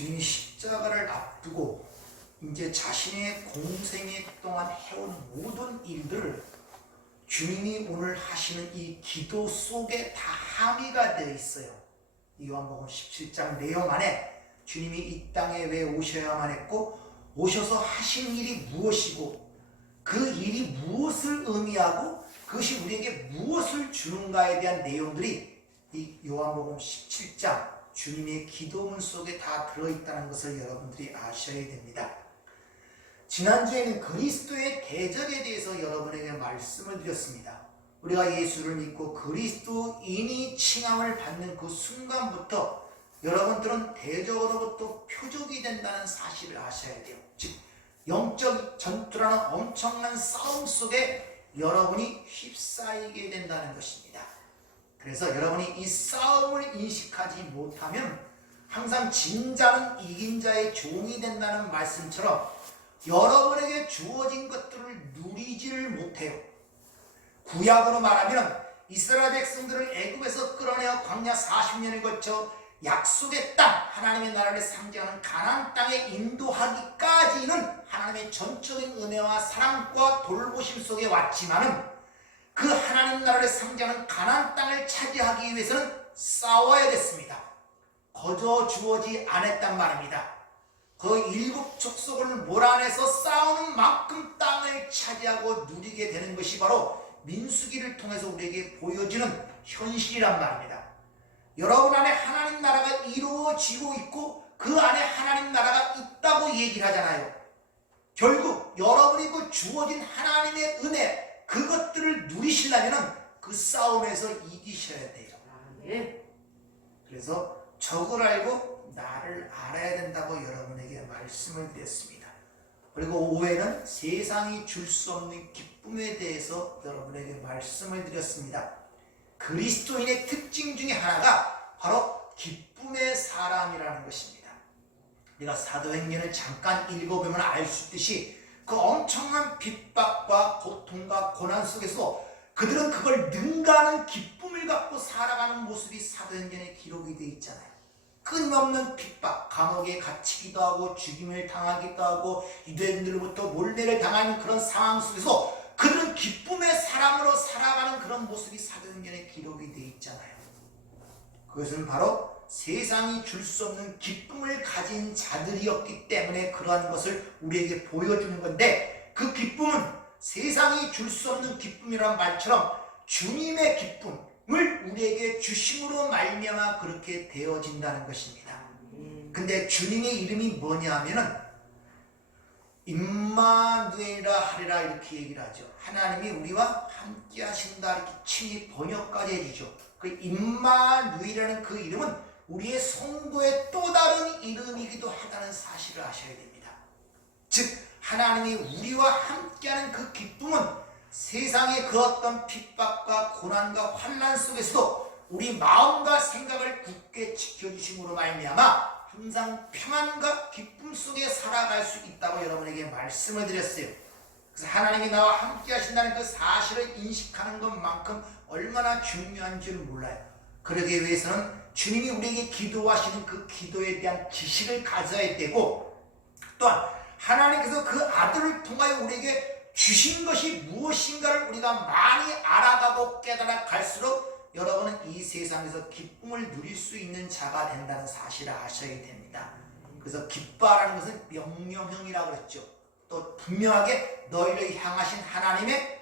주님이 십자가를 앞두고 이제 자신의 공생애 동안 해온 모든 일들을 주님이 오늘 하시는 이 기도 속에 다 함의가 되어 있어요. 요한복음 17장 내용 안에 주님이 이 땅에 왜 오셔야만 했고 오셔서 하신 일이 무엇이고 그 일이 무엇을 의미하고 그것이 우리에게 무엇을 주는가에 대한 내용들이 이 요한복음 17장 주님의 기도문 속에 다 들어있다는 것을 여러분들이 아셔야 됩니다. 지난주에는 그리스도의 대적에 대해서 여러분에게 말씀을 드렸습니다. 우리가 예수를 믿고 그리스도인이 칭함을 받는 그 순간부터 여러분들은 대적으로부터 표적이 된다는 사실을 아셔야 돼요. 즉 영적 전투라는 엄청난 싸움 속에 여러분이 휩싸이게 된다는 것입니다. 그래서 여러분이 이 싸움을 인식하지 못하면 항상 진 자는 이긴 자의 종이 된다는 말씀처럼 여러분에게 주어진 것들을 누리지를 못해요. 구약으로 말하면 이스라엘 백성들을 애굽에서 끌어내어 광야 40년을 거쳐 약속의 땅, 하나님의 나라를 상징하는 가나안 땅에 인도하기까지는 하나님의 전적인 은혜와 사랑과 돌보심 속에 왔지만은 그 하나님 나라를 상징하는 가나안 땅을 차지하기 위해서는 싸워야 됐습니다. 거저 주어지 않았단 말입니다. 그 일곱 족속을 몰아내서 싸우는 만큼 땅을 차지하고 누리게 되는 것이 바로 민수기를 통해서 우리에게 보여지는 현실이란 말입니다. 여러분 안에 하나님 나라가 이루어지고 있고 그 안에 하나님 나라가 있다고 얘기를 하잖아요. 결국 여러분이 그 주어진 하나님의 은혜 그것들을 누리시려면 그 싸움에서 이기셔야 돼요. 그래서 적을 알고 나를 알아야 된다고 여러분에게 말씀을 드렸습니다. 그리고 오후에는 세상이 줄 수 없는 기쁨에 대해서 여러분에게 말씀을 드렸습니다. 그리스도인의 특징 중에 하나가 바로 기쁨의 사람이라는 것입니다. 우리가 사도행전을 잠깐 읽어보면 알 수 있듯이 그 엄청난 핍박과 고통과 고난 속에서 그들은 그걸 능가하는 기쁨을 갖고 살아가는 모습이 사도행전에 기록이 되어 있잖아요. 끊임없는 핍박, 감옥에 갇히기도 하고 죽임을 당하기도 하고 유대인들로부터 몰래를 당하는 그런 상황 속에서 그들은 기쁨의 사람으로 살아가는 그런 모습이 사도행전에 기록이 되어 있잖아요. 그것은 바로 세상이 줄 수 없는 기쁨을 가진 자들이었기 때문에 그러한 것을 우리에게 보여주는 건데 그 기쁨은 세상이 줄 수 없는 기쁨이란 말처럼 주님의 기쁨을 우리에게 주심으로 말미암아 그렇게 되어진다는 것입니다. 근데 주님의 이름이 뭐냐 하면은 임마누엘이라 하리라 이렇게 얘기를 하죠. 하나님이 우리와 함께 하신다 이렇게 친히 번역까지 해주죠. 그 임마누엘이라는 그 이름은 우리의 성도의 또 다른 이름이기도 하다는 사실을 아셔야 됩니다. 즉 하나님이 우리와 함께하는 그 기쁨은 세상의 그 어떤 핍박과 고난과 환난 속에서도 우리 마음과 생각을 굳게 지켜주심으로 말미암아 항상 평안과 기쁨 속에 살아갈 수 있다고 여러분에게 말씀을 드렸어요. 그래서 하나님이 나와 함께 하신다는 그 사실을 인식하는 것만큼 얼마나 중요한 줄 몰라요. 그러기 위해서는 주님이 우리에게 기도하시는 그 기도에 대한 지식을 가져야 되고 또한 하나님께서 그 아들을 통하여 우리에게 주신 것이 무엇인가를 우리가 많이 알아가고 깨달아 갈수록 여러분은 이 세상에서 기쁨을 누릴 수 있는 자가 된다는 사실을 아셔야 됩니다. 그래서 기뻐하라는 것은 명령형이라고 그랬죠. 또 분명하게 너희를 향하신 하나님의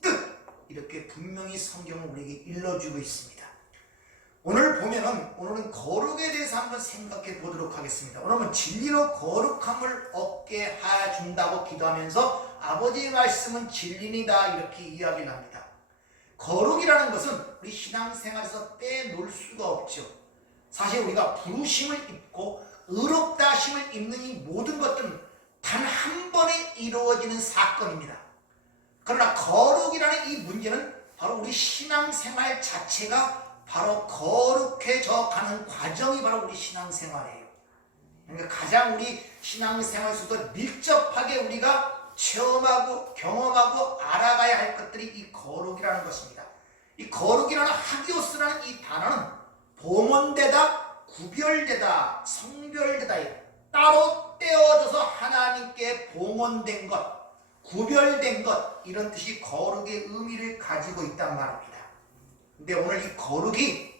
뜻 이렇게 분명히 성경은 우리에게 일러주고 있습니다. 오늘은 거룩에 대해서 한번 생각해 보도록 하겠습니다. 오늘은 진리로 거룩함을 얻게 해준다고 기도하면서 아버지의 말씀은 진리이다 이렇게 이야기를 합니다. 거룩이라는 것은 우리 신앙생활에서 빼놓을 수가 없죠. 사실 우리가 부르심을 입고 의롭다 하심을 입는 이 모든 것들은 단 한 번에 이루어지는 사건입니다. 그러나 거룩이라는 이 문제는 바로 우리 신앙생활 자체가 바로 거룩해져 가는 과정이 바로 우리 신앙생활이에요. 그러니까 가장 우리 신앙생활에서도 밀접하게 우리가 체험하고 경험하고 알아가야 할 것들이 이 거룩이라는 것입니다. 이 거룩이라는 하기오스라는 이 단어는 봉헌되다, 구별되다, 성별되다, 따로 떼어져서 하나님께 봉헌된 것, 구별된 것, 이런 뜻이 거룩의 의미를 가지고 있단 말입니다. 근데 오늘 이 거룩이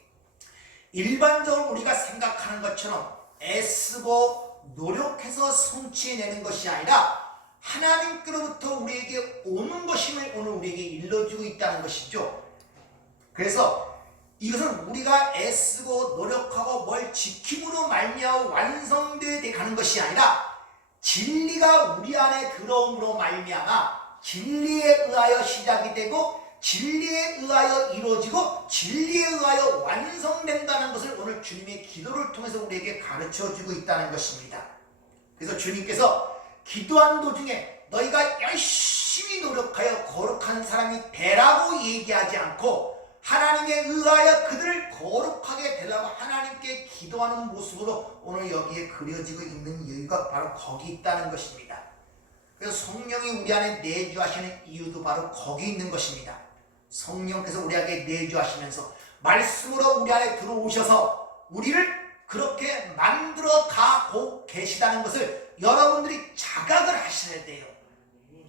일반적으로 우리가 생각하는 것처럼 애쓰고 노력해서 성취해내는 것이 아니라 하나님께로부터 우리에게 오는 것임을 오늘 우리에게 일러주고 있다는 것이죠. 그래서 이것은 우리가 애쓰고 노력하고 뭘 지킴으로 말미암아 완성되어 가는 것이 아니라 진리가 우리 안에 들어옴으로 말미암아 진리에 의하여 시작이 되고 진리에 의하여 이루어지고 진리에 의하여 완성된다는 것을 오늘 주님의 기도를 통해서 우리에게 가르쳐주고 있다는 것입니다. 그래서 주님께서 기도하는 도중에 너희가 열심히 노력하여 거룩한 사람이 되라고 얘기하지 않고 하나님에 의하여 그들을 거룩하게 되라고 하나님께 기도하는 모습으로 오늘 여기에 그려지고 있는 이유가 바로 거기 있다는 것입니다. 그래서 성령이 우리 안에 내주하시는 이유도 바로 거기 있는 것입니다. 성령께서 우리에게 내주하시면서 말씀으로 우리 안에 들어오셔서 우리를 그렇게 만들어 가고 계시다는 것을 여러분들이 자각을 하셔야 돼요.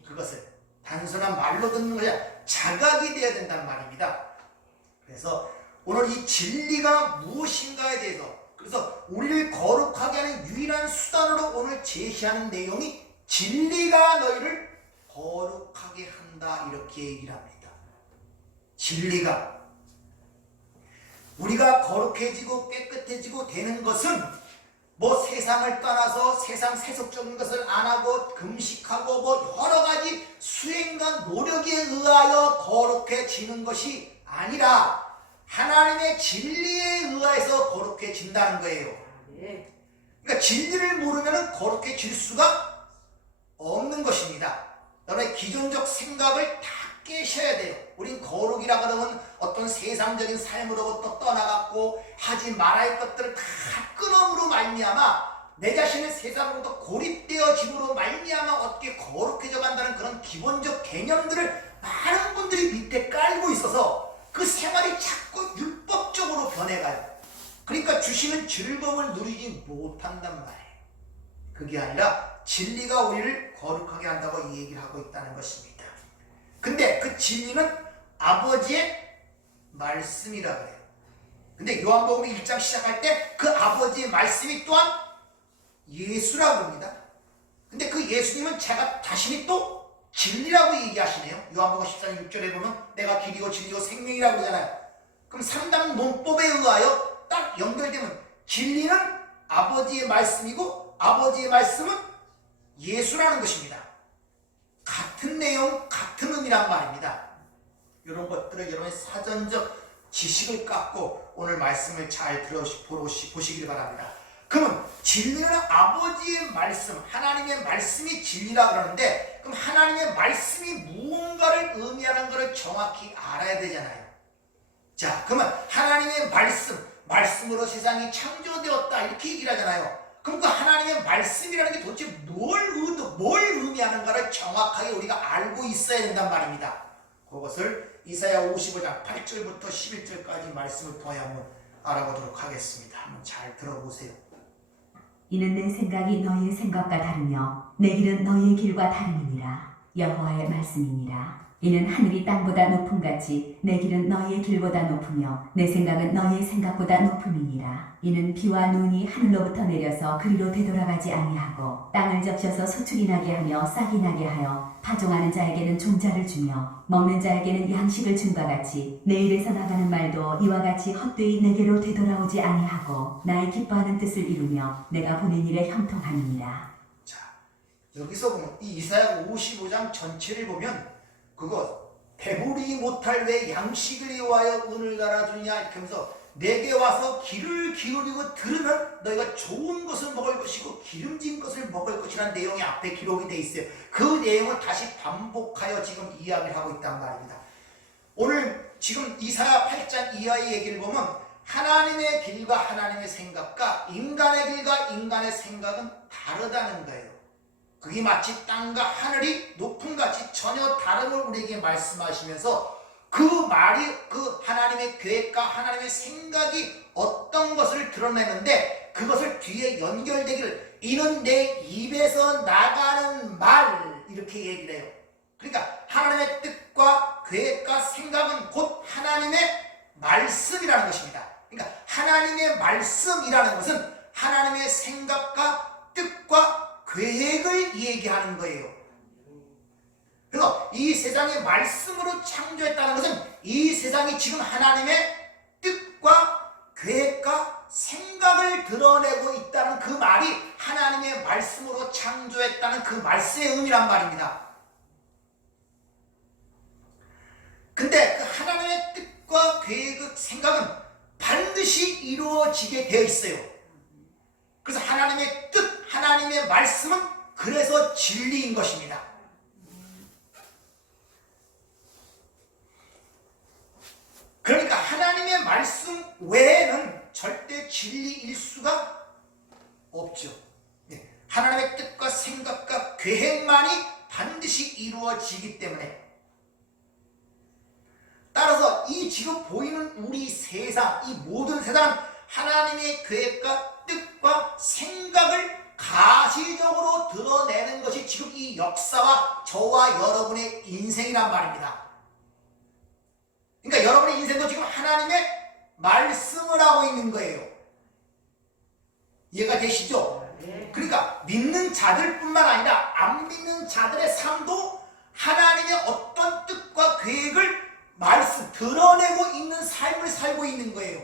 그것을 단순한 말로 듣는 것이 아니라 자각이 되어야 된다는 말입니다. 그래서 오늘 이 진리가 무엇인가에 대해서, 그래서 우리를 거룩하게 하는 유일한 수단으로 오늘 제시하는 내용이 진리가 너희를 거룩하게 한다, 이렇게 얘기를 합니다. 진리가 우리가 거룩해지고 깨끗해지고 되는 것은 뭐 세상을 떠나서 세상 세속적인 것을 안 하고 금식하고 뭐 여러 가지 수행과 노력에 의하여 거룩해지는 것이 아니라 하나님의 진리에 의해서 거룩해진다는 거예요. 그러니까 진리를 모르면 거룩해질 수가 없는 것입니다. 여러분의 기존적 생각을 다 깨셔야 돼요. 우린 거룩이라 그러면 어떤 세상적인 삶으로부터 떠나갔고 하지 말아야 할 것들을 다 끊음으로 말미암아 내 자신의 세상으로부터 고립되어짐으로 말미암아 어떻게 거룩해져 간다는 그런 기본적 개념들을 많은 분들이 밑에 깔고 있어서 그 생활이 자꾸 율법적으로 변해가요. 그러니까 주시는 즐거움을 누리지 못한단 말이에요. 그게 아니라 진리가 우리를 거룩하게 한다고 얘기를 하고 있다는 것입니다. 근데 그 진리는 아버지의 말씀이라 그래요. 근데 요한복음 1장 시작할 때 그 아버지의 말씀이 또한 예수라고 합니다. 근데 그 예수님은 제가 자신이 또 진리라고 얘기하시네요. 요한복음 14장 6절에 보면 내가 길이고 진리고 생명이라고 그러잖아요. 그럼 3단 논법에 의하여 딱 연결되면 진리는 아버지의 말씀이고 아버지의 말씀은 예수라는 것입니다. 같은 내용, 같은 의미란 말입니다. 이런 것들을 여러분의 사전적 지식을 갖고 오늘 말씀을 잘 보시길 바랍니다. 그러면 진리는 아버지의 말씀, 하나님의 말씀이 진리라 그러는데 그럼 하나님의 말씀이 무언가를 의미하는 것을 정확히 알아야 되잖아요. 자, 그러면 하나님의 말씀으로 세상이 창조되었다 이렇게 얘기를 하잖아요. 그럼 그 하나님의 말씀이라는 게 도대체 뭘 의미하는가를 정확하게 우리가 알고 있어야 된단 말입니다. 그것을 이사야 55장 8절부터 11절까지 말씀을 통해 한번 알아보도록 하겠습니다. 한번 잘 들어보세요. 이는 내 생각이 너희의 생각과 다르며 내 길은 너희의 길과 다름이니라. 여호와의 말씀이니라. 이는 하늘이 땅보다 높음같이 내 길은 너희의 길보다 높으며 내 생각은 너희의 생각보다 높음이니라. 이는 비와 눈이 하늘로부터 내려서 그리로 되돌아가지 아니하고 땅을 적셔서 소출이 나게 하며 싹이 나게 하여 파종하는 자에게는 종자를 주며 먹는 자에게는 양식을 줌과 같이 내 입에서 나가는 말도 이와 같이 헛되이 내게로 되돌아오지 아니하고 나의 기뻐하는 뜻을 이루며 내가 보낸 일에 형통하느니라. 자, 여기서 보면 이 이사야 55장 전체를 보면 그거 배부르지 못할 왜 양식을 위하여 은을 달아주냐 이렇게 하면서 내게 와서 귀를 기울이고 들으면 너희가 좋은 것을 먹을 것이고 기름진 것을 먹을 것이라는 내용이 앞에 기록이 돼 있어요. 그 내용을 다시 반복하여 지금 이야기를 하고 있단 말입니다. 오늘 지금 이사야 8장 이하의 얘기를 보면 하나님의 길과 하나님의 생각과 인간의 길과 인간의 생각은 다르다는 거예요. 그게 마치 땅과 하늘이 높음같이 전혀 다름을 우리에게 말씀하시면서 그 말이 그 하나님의 계획과 하나님의 생각이 어떤 것을 드러내는데 그것을 뒤에 연결되기를 이는 내 입에서 나가는 말 이렇게 얘기를 해요. 그러니까 하나님의 뜻과 계획과 생각은 곧 하나님의 말씀이라는 것입니다. 그러니까 하나님의 말씀이라는 것은 하나님의 생각과 뜻과 계획을 얘기하는 거예요. 그래서 이 세상의 말씀으로 창조했다는 것은 이 세상이 지금 하나님의 뜻과 계획과 생각을 드러내고 있다는 그 말이 하나님의 말씀으로 창조했다는 그 말씀의 의미란 말입니다. 근데 그 하나님의 뜻과 계획, 생각은 반드시 이루어지게 되어 있어요. 그래서 하나님의 뜻, 하나님의 말씀은 그래서 진리인 것입니다. 그러니까 하나님의 말씀 외에는 절대 진리일 수가 없죠. 하나님의 뜻과 생각과 계획만이 반드시 이루어지기 때문에 따라서 이 지금 보이는 우리 세상, 이 모든 세상은 하나님의 계획과 뜻과 생각을 가시적으로 드러내는 것이 지금 이 역사와 저와 여러분의 인생이란 말입니다. 그러니까 여러분의 인생도 지금 하나님의 말씀을 하고 있는 거예요. 이해가 되시죠? 그러니까 믿는 자들뿐만 아니라 안 믿는 자들의 삶도 하나님의 어떤 뜻과 계획을 말씀 드러내고 있는 삶을 살고 있는 거예요.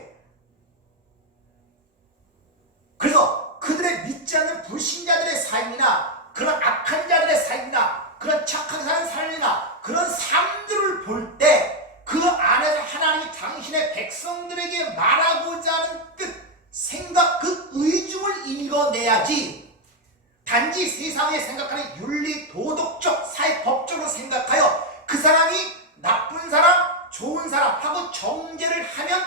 그래서 그들의 믿지 않는 불신자들의 삶이나 그런 악한 자들의 삶이나 그런 착하게 사는 삶이나 그런 삶들을 볼 때 그 안에서 하나님이 당신의 백성들에게 말하고자 하는 뜻, 생각, 그 의중을 읽어내야지 단지 세상에 생각하는 윤리, 도덕적, 사회법적으로 생각하여 그 사람이 나쁜 사람, 좋은 사람 하고 정죄를 하면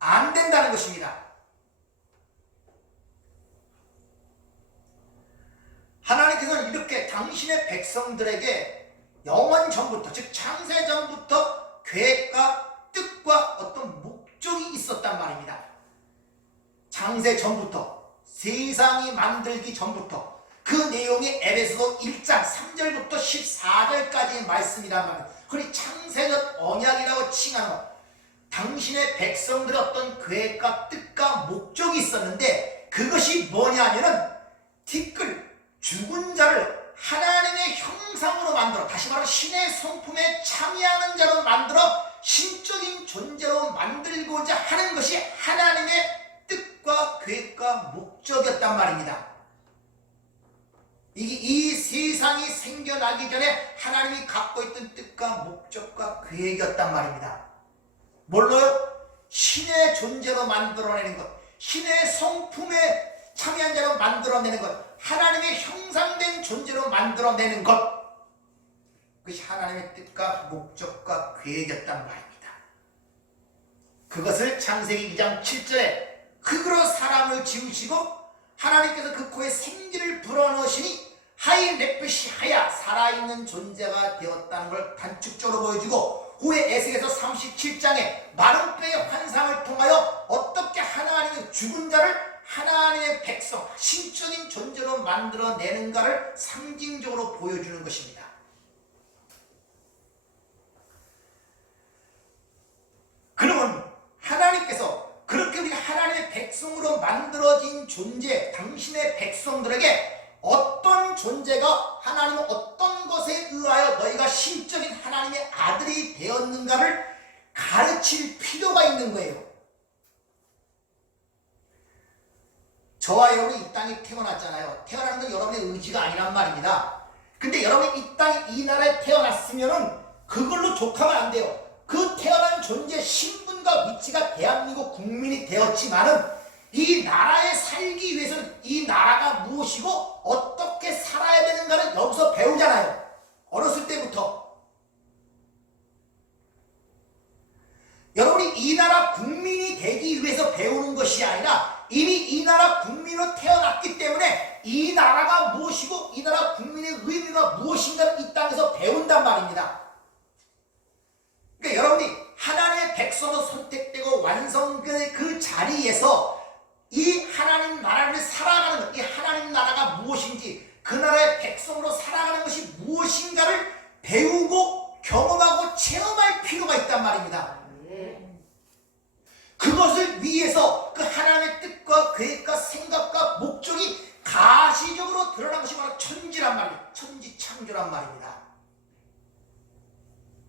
안 된다는 것입니다. 하나님께서는 이렇게 당신의 백성들에게 영원 전부터, 즉 창세 전부터 계획과 뜻과 어떤 목적이 있었단 말입니다. 창세 전부터, 세상이 만들기 전부터 그 내용이 에베소서 1장 3절부터 14절까지의 말씀이란 말입니다. 그리 창세전 언약이라고 칭하는 것, 당신의 백성들의 어떤 계획과 뜻과 목적이 있었는데 그것이 뭐냐면은 티끌, 죽은 자를 하나님의 형상으로 만들어, 다시 말하면 신의 성품에 참여하는 자로 만들어 신적인 존재로 만들고자 하는 것이 하나님의 뜻과 계획과 목적이었단 말입니다. 이 세상이 생겨나기 전에 하나님이 갖고 있던 뜻과 목적과 계획이었단 말입니다. 뭘로요? 신의 존재로 만들어내는 것, 신의 성품에 참여한 자로 만들어내는 것, 하나님의 형상된 존재로 만들어내는 것, 그것이 하나님의 뜻과 목적과 계획이었단 말입니다. 그것을 창세기 2장 7절에 흙으로 사람을 지으시고 하나님께서 그 코에 생기를 불어넣으시니 하이 넷빛이 하야 살아있는 존재가 되었다는 걸 단축적으로 보여주고, 후에 에스겔서 37장에 마른 뼈의 환상을 통하여 어떻게 하나님의 죽은 자를 하나님의 백성, 신적인 존재로 만들어내는가를 상징적으로 보여주는 것입니다. 그러면 하나님께서 그렇게 우리 하나님의 백성으로 만들어진 존재, 당신의 백성들에게 어떤 존재가, 하나님은 어떤 것에 의하여 너희가 신적인 하나님의 아들이 되었는가를 가르칠 필요가 있는 거예요. 저와 여러분이 이 땅에 태어났잖아요. 태어나는 건 여러분의 의지가 아니란 말입니다. 근데 여러분이 이 땅에, 이 나라에 태어났으면은 그걸로 족하면 안 돼요. 그 태어난 존재 신분과 위치가 대한민국 국민이 되었지만은 이 나라에 살기 위해서는 이 나라가 무엇이고 어떻게 살아야 되는가를 여기서 배우잖아요. 어렸을 때부터. 여러분이 이 나라 국민이 되기 위해서 배우는 것이 아니라 이미 이 나라 국민으로 태어났기 때문에 이 나라가 무엇이고 이 나라 국민의 의미가 무엇인가를 이 땅에서 배운단 말입니다. 그러니까 여러분이 하나님의 백성으로 선택되고 완성된 그 자리에서 이 하나님 나라를 살아가는 것, 이 하나님 나라가 무엇인지, 그 나라의 백성으로 살아가는 것이 무엇인가를 배우고 경험하고 체험할 필요가 있단 말입니다. 그것을 위해서 그 하나님의 뜻과 계획과 생각과 목적이 가시적으로 드러난 것이 바로 천지란 말이에요. 천지창조란 말입니다.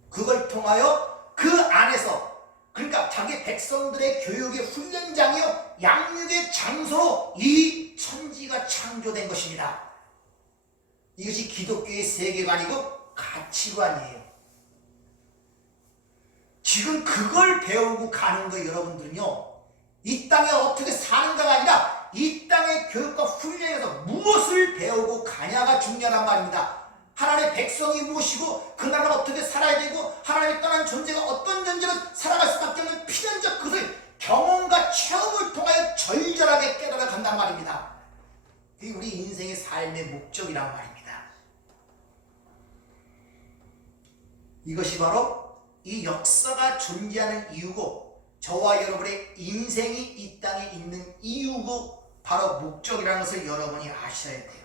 그걸 통하여 그 안에서, 그러니까 자기 백성들의 교육의 훈련장이요 양육의 장소로 이 천지가 창조된 것입니다. 이것이 기독교의 세계관이고 가치관이에요. 지금 그걸 배우고 가는 거예요. 여러분들은요, 이 땅에 어떻게 사는가가 아니라 이 땅의 교육과 훈련에서 무엇을 배우고 가냐가 중요한 말입니다. 하나님의 백성이 무엇이고 그 나라가 어떻게 살아야 되고 하나님의 떠난 존재가 어떤 존재로 살아갈 수밖에 없는 필연적 그것을 경험과 체험을 통하여 절절하게 깨달아 간단 말입니다. 그게 우리 인생의 삶의 목적이란 말입니다. 이것이 바로 이 역사가 존재하는 이유고 저와 여러분의 인생이 이 땅에 있는 이유고 바로 목적이라는 것을 여러분이 아셔야 돼요.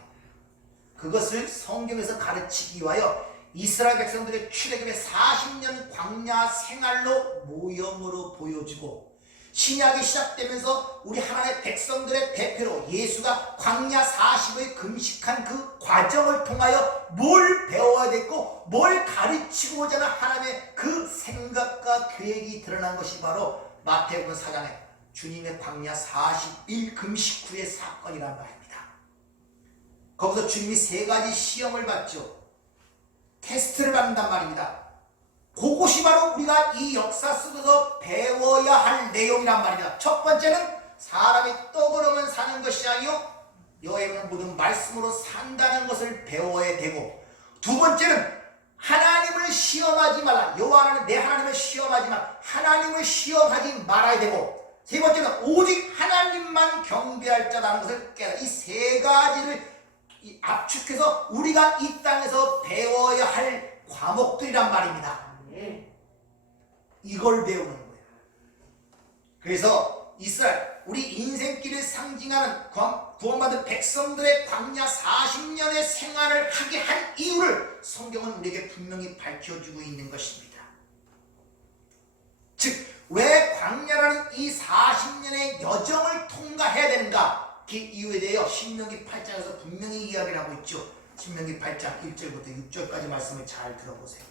그것을 성경에서 가르치기 위하여 이스라엘 백성들의 출애굽의 40년 광야 생활로 모형으로 보여주고, 신약이 시작되면서 우리 하나님의 백성들의 대표로 예수가 광야 40일 금식한 그 과정을 통하여 뭘 배워야 됐고 뭘 가르치고자 하는 하나님의 그 생각과 계획이 드러난 것이 바로 마태복음 4장의 주님의 광야 40일 금식 후의 사건이란 말입니다. 거기서 주님이 3가지 시험을 받죠. 테스트를 받는단 말입니다. 그것이 바로 우리가 이 역사 속에서 배워야 할 내용이란 말입니다. 첫 번째는 사람이 떡으로만 사는 것이 아니요 여호와의 모든 말씀으로 산다는 것을 배워야 되고, 두 번째는 하나님을 시험하지 말라. 여호와는 내 하나님을 시험하지 말라. 하나님을 시험하지 말아야 되고, 세 번째는 오직 하나님만 경배할 자라는 것을 깨달아. 이 3가지를 압축해서 우리가 이 땅에서 배워야 할 과목들이란 말입니다. 이걸 배우는 거예요. 그래서 이스라엘, 우리 인생길을 상징하는 구원받은 백성들의 광야 40년의 생활을 하게 한 이유를 성경은 우리에게 분명히 밝혀주고 있는 것입니다. 즉, 왜 광야라는 이 40년의 여정을 통과해야 되는가? 그 이유에 대해 신명기 8장에서 분명히 이야기를 하고 있죠. 신명기 8장 1절부터 6절까지 말씀을 잘 들어보세요.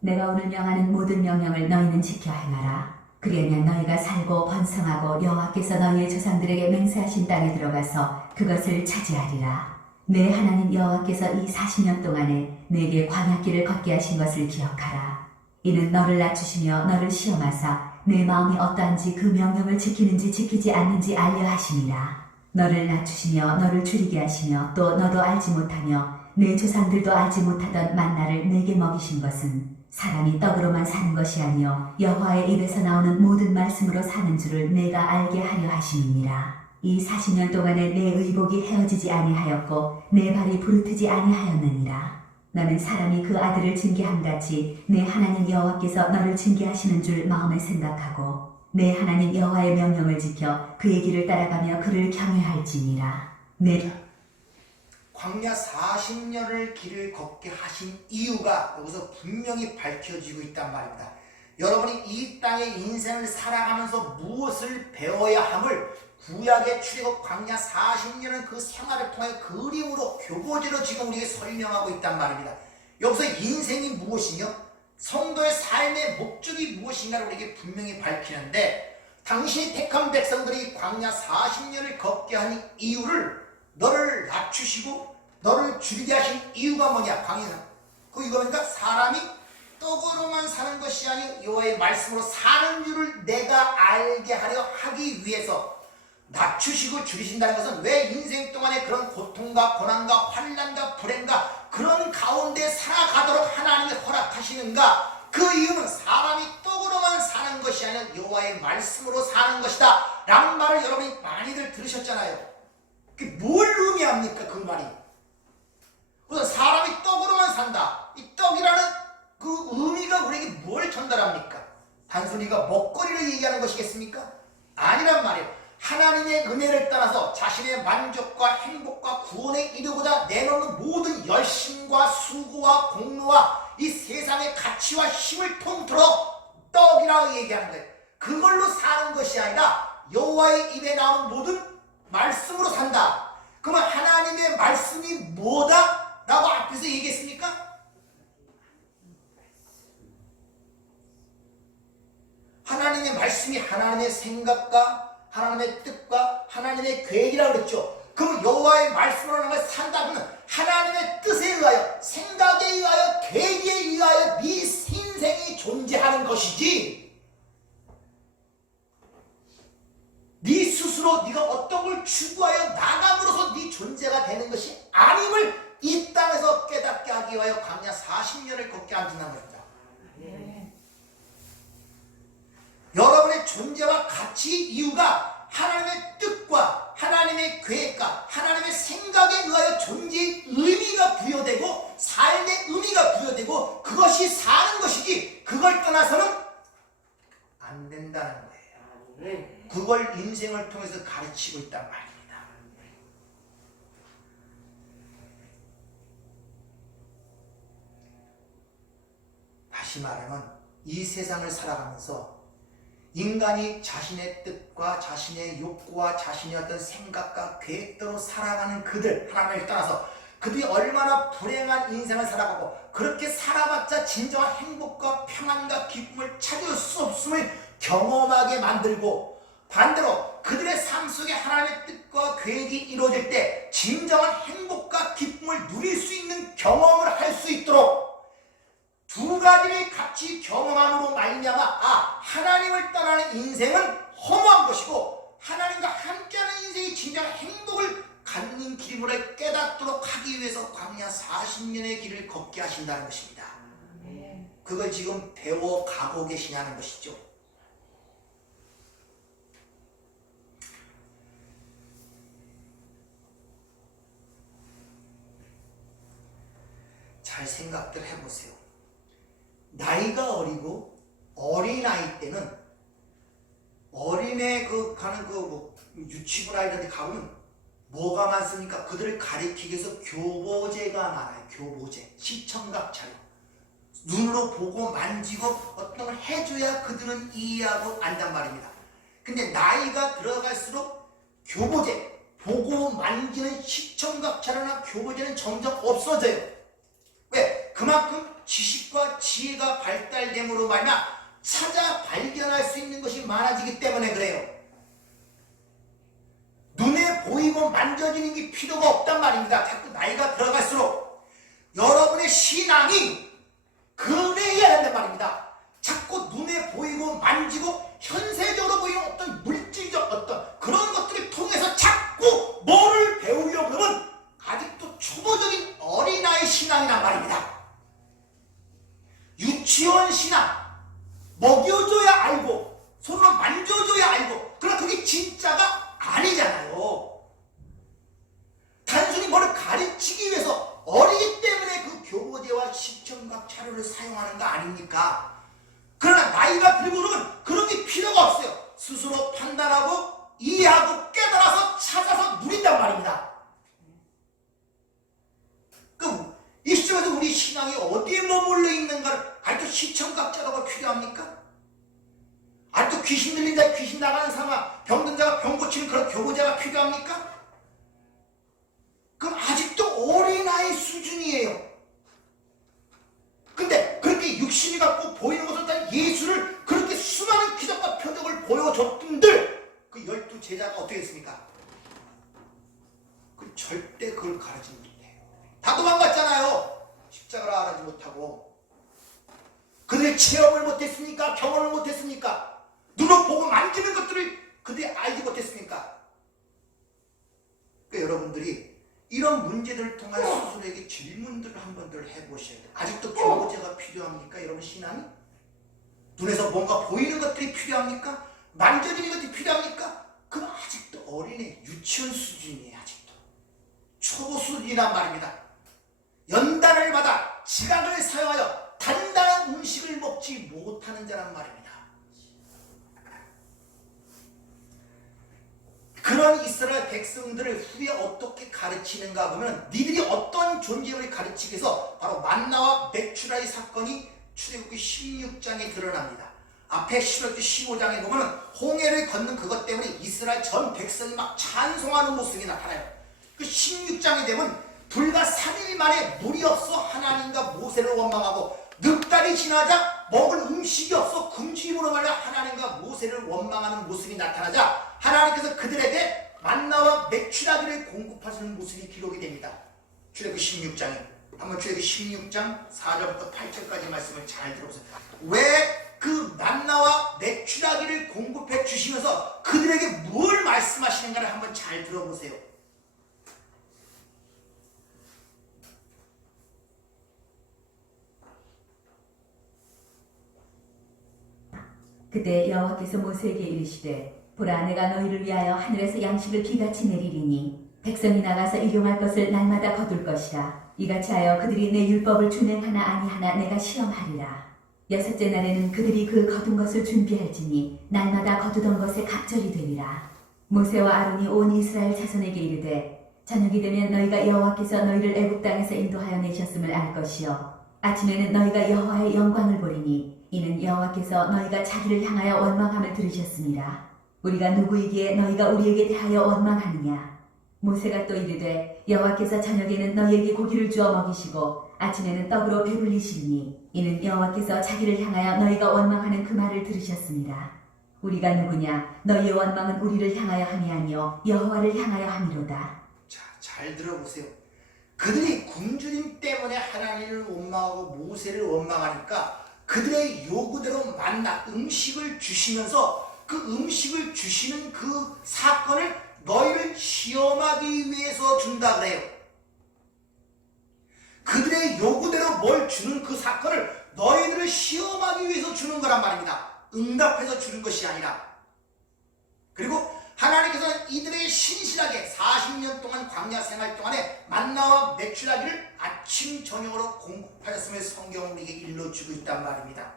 내가 오늘 명하는 모든 명령을 너희는 지켜 행하라. 그리하면 너희가 살고 번성하고 여호와께서 너희의 조상들에게 맹세하신 땅에 들어가서 그것을 차지하리라. 내 하나님 여호와께서 이 40년 동안에 내게 광야길을 걷게 하신 것을 기억하라. 이는 너를 낮추시며 너를 시험하사 내 마음이 어떠한지 그 명령을 지키는지 지키지 않는지 알려 하심이라. 너를 낮추시며 너를 줄이게 하시며 또 너도 알지 못하며 내 조상들도 알지 못하던 만나를 내게 먹이신 것은 사람이 떡으로만 사는 것이 아니요 여호와의 입에서 나오는 모든 말씀으로 사는 줄을 내가 알게 하려 하심이니라. 이 40년 동안에 내 의복이 헤어지지 아니하였고 내 발이 부르트지 아니하였느니라. 너는 사람이 그 아들을 징계함같이 내 하나님 여호와께서 너를 징계하시는 줄 마음에 생각하고 내 하나님 여호와의 명령을 지켜 그의 길을 따라가며 그를 경외할지니라. 광야 40년을 길을 걷게 하신 이유가 여기서 분명히 밝혀지고 있단 말입니다. 여러분이 이 땅의 인생을 살아가면서 무엇을 배워야 함을 구약의 출애굽 광야 40년은 그 생활을 통해 그림으로 교보제로 지금 우리에게 설명하고 있단 말입니다. 여기서 인생이 무엇이며 성도의 삶의 목적이 무엇인가를 우리에게 분명히 밝히는데, 당신이 택한 백성들이 광야 40년을 걷게 한 이유를 너를 낮추시고 너를 줄이게 하신 이유가 뭐냐? 광야는 그 이거니까 사람이 떡으로만 사는 것이 아니고 여호와의 말씀으로 사는 줄을 내가 알게 하려 하기 위해서 낮추시고 줄이신다는 것은 왜 인생 동안에 그런 고통과 고난과 환난과 불행과 그런 가운데 살아가도록 하나님이 허락하시는가? 그 이유는 사람이 떡으로만 사는 것이 아니라 여호와의 말씀으로 사는 것이다 라는 말을 여러분이 많이들 들으셨잖아요. 그게 뭘 의미합니까? 그 말이. 그래서 사람이 떡으로만 산다. 이 떡이라는 그 의미가 우리에게 뭘 전달합니까? 단순히가 먹거리를 얘기하는 것이겠습니까? 아니란 말이에요. 하나님의 은혜를 따라서 자신의 만족과 행복과 구원에 이르고자 내놓는 모든 열심과 수고와 공로와 이 세상의 가치와 힘을 통틀어 떡이라고 얘기하는 거예요. 그걸로 사는 것이 아니라 여호와의 입에 나오는 모든 말씀으로 산다. 그러면 하나님의 말씀이 뭐다? 라고 앞에서 얘기했습니까? 하나님의 말씀이 하나님의 생각과 하나님의 뜻과 하나님의 계획이라고 그랬죠. 그럼 여호와의 말씀으로 나가 산다 그러면 하나님의 뜻에 의하여, 생각에 의하여, 계획에 의하여 네 인생이 존재하는 것이지, 네 스스로 네가 어떤 걸 추구하여 나감으로써 네 존재가 되는 것이 아님을 이 땅에서 깨닫게 하기 위하여 광야 40년을 걷게 하신다는 겁니다. 여러분의 존재와 가치 이유가 하나님의 뜻과 하나님의 계획과 하나님의 생각에 의하여 존재의 의미가 부여되고 삶의 의미가 부여되고 그것이 사는 것이지, 그걸 떠나서는 안 된다는 거예요. 그걸 인생을 통해서 가르치고 있단 말입니다. 다시 말하면 이 세상을 살아가면서 인간이 자신의 뜻과 자신의 욕구와 자신의 어떤 생각과 계획대로 살아가는 그들, 하나님을 떠나서 그들이 얼마나 불행한 인생을 살아가고 그렇게 살아봤자 진정한 행복과 평안과 기쁨을 찾을 수 없음을 경험하게 만들고, 반대로 그들의 삶 속에 하나님의 뜻과 계획이 이루어질 때 진정한 행복과 기쁨을 누릴 수 있는 경험을 할 수 있도록 두 가지를 같이 경험함으로 말미암아 하나님을 떠나는 인생은 허무한 것이고 하나님과 함께하는 인생이 진정한 행복을 갖는 길임을 깨닫도록 하기 위해서 광야 40년의 길을 걷게 하신다는 것입니다. 그걸 지금 배워가고 계시냐는 것이죠. 잘 생각들 해보세요. 나이가 어리고 어린아이 때는 어린애 가는 유치부나 이런 데 가보면 뭐가 많습니까? 그들을 가리키기 위해서 교보제가 많아요. 교보제, 시청각 자료, 눈으로 보고 만지고 어떤 걸 해줘야 그들은 이해하고 안단 말입니다. 근데 나이가 들어갈수록 교보제, 보고 만지는 시청각 자료나 교보제는 점점 없어져요. 왜? 그만큼 지식과 지혜가 발달됨으로 말미암아 찾아 발견할 수 있는 것이 많아지기 때문에 그래요. 눈에 보이고 만져지는 게 필요가 없단 말입니다. 자꾸 나이가 들어갈수록 여러분의 신앙이 그래야 한단 말입니다. 자꾸 눈에 보이고 만지고 현세적으로 보이는 어떤 물질적 어떤 그런 것들을 통해서 자꾸 뭐를 배우려고 그러면 아직도 초보적인 어린아이 신앙이란 말입니다. 유치원 신앙, 먹여줘야 알고 손으로 만져줘야 알고, 그러나 그게 진짜가 아니잖아요. 단순히 뭐를 가르치기 위해서 어리기 때문에 그 교보제와 시청각 자료를 사용하는 거 아닙니까? 그러나 나이가 들고 그러면 그런 게 필요가 없어요. 스스로 판단하고 이해하고 깨달아서 찾아서 누린단 말입니다. 그럼 이 시점에서 우리 신앙이 어디에 머물러 있는가를 아직도 시청각 자료가 필요합니까? 아직도 귀신 들린 자 귀신 나가는 상황, 병든 자가 병 고치는 그런 교보제가 필요합니까? 그럼 아직도 어린아이 수준이에요. 근데 그렇게 육신이 갖고 보이는 것은 예수를 그렇게 수많은 기적과 표적을 보여줬던들 그 12제자가 어떻게 했습니까? 그 절대 그걸 가르치지 못해요. 다 도망갔잖아요. 십자가를 알아지 못하고. 그들이 체험을 못했습니까? 경험을 못했습니까? 눈으로 보고 만지는 것들을 그들이 알지 못했습니까? 그러니까 여러분들이 이런 문제들을 통하여 스스로에게 질문들을 한 번들 해보셔야 돼요. 아직도 교보제가 필요합니까? 여러분 신앙이? 눈에서 뭔가 보이는 것들이 필요합니까? 만져지는 것들이 필요합니까? 그럼 아직도 어린애 유치원 수준이에요. 아직도 초보 수준이란 말입니다. 연단을 받아 지각을 사용하여 단단한 음식을 먹지 못하는 자란 말입니다. 그런 이스라엘 백성들을 후에 어떻게 가르치는가 보면 니들이 어떤 존재를 가르치기 위해서 바로 만나와 메추라의 사건이 출애굽기 16장에 드러납니다. 앞에 출애굽기 15장에 보면 홍해를 걷는 그것 때문에 이스라엘 전 백성이 막 찬송하는 모습이 나타나요. 그 16장에 되면 불과 3일 만에 물이 없어 하나님과 모세를 원망하고 넉 달이 지나자 먹을 음식이 없어 굶주림으로 말려 하나님과 모세를 원망하는 모습이 나타나자 하나님께서 그들에게 만나와 메추라기를 공급하시는 모습이 기록이 됩니다. 출애굽기 16장에 한번 출애굽기 16장 4절부터 8절까지 말씀을 잘 들어보세요. 왜 그 만나와 메추라기를 공급해 주시면서 그들에게 뭘 말씀하시는가를 한번 잘 들어보세요. 그때 여호와께서 모세에게 이르시되 보라 내가 너희를 위하여 하늘에서 양식을 비같이 내리리니 백성이 나가서 일용할 것을 날마다 거둘 것이라. 이같이 하여 그들이 내 율법을 준행하나 아니하나 내가 시험하리라. 여섯째 날에는 그들이 그 거둔 것을 준비할지니 날마다 거두던 것에 갑절이 되리라. 모세와 아론이 온 이스라엘 자손에게 이르되 저녁이 되면 너희가 여호와께서 너희를 애굽 땅에서 인도하여 내셨음을 알 것이요 아침에는 너희가 여호와의 영광을 보리니 이는 여호와께서 너희가 자기를 향하여 원망함을 들으셨습니다. 우리가 누구이기에 너희가 우리에게 대하여 원망하느냐. 모세가 또 이르되 여호와께서 저녁에는 너희에게 고기를 주어 먹이시고 아침에는 떡으로 배불리시니 이는 여호와께서 자기를 향하여 너희가 원망하는 그 말을 들으셨습니다. 우리가 누구냐. 너희의 원망은 우리를 향하여 함이 아니요 여호와를 향하여 함이로다. 자, 잘 들어보세요. 그들이 굶주림 때문에 하나님을 원망하고 모세를 원망하니까 그들의 요구대로 만나 음식을 주시면서 그 음식을 주시는 그 사건을 너희를 시험하기 위해서 준다 그래요. 그들의 요구대로 뭘 주는 그 사건을 너희들을 시험하기 위해서 주는 거란 말입니다. 응답해서 주는 것이 아니라. 그리고 하나님께서는 이들에게 신실하게 40년 동안 광야 생활 동안에 만나와 메추라기를 아침 저녁으로 공급하였음을 성경은 우리에게 일러주고 있단 말입니다.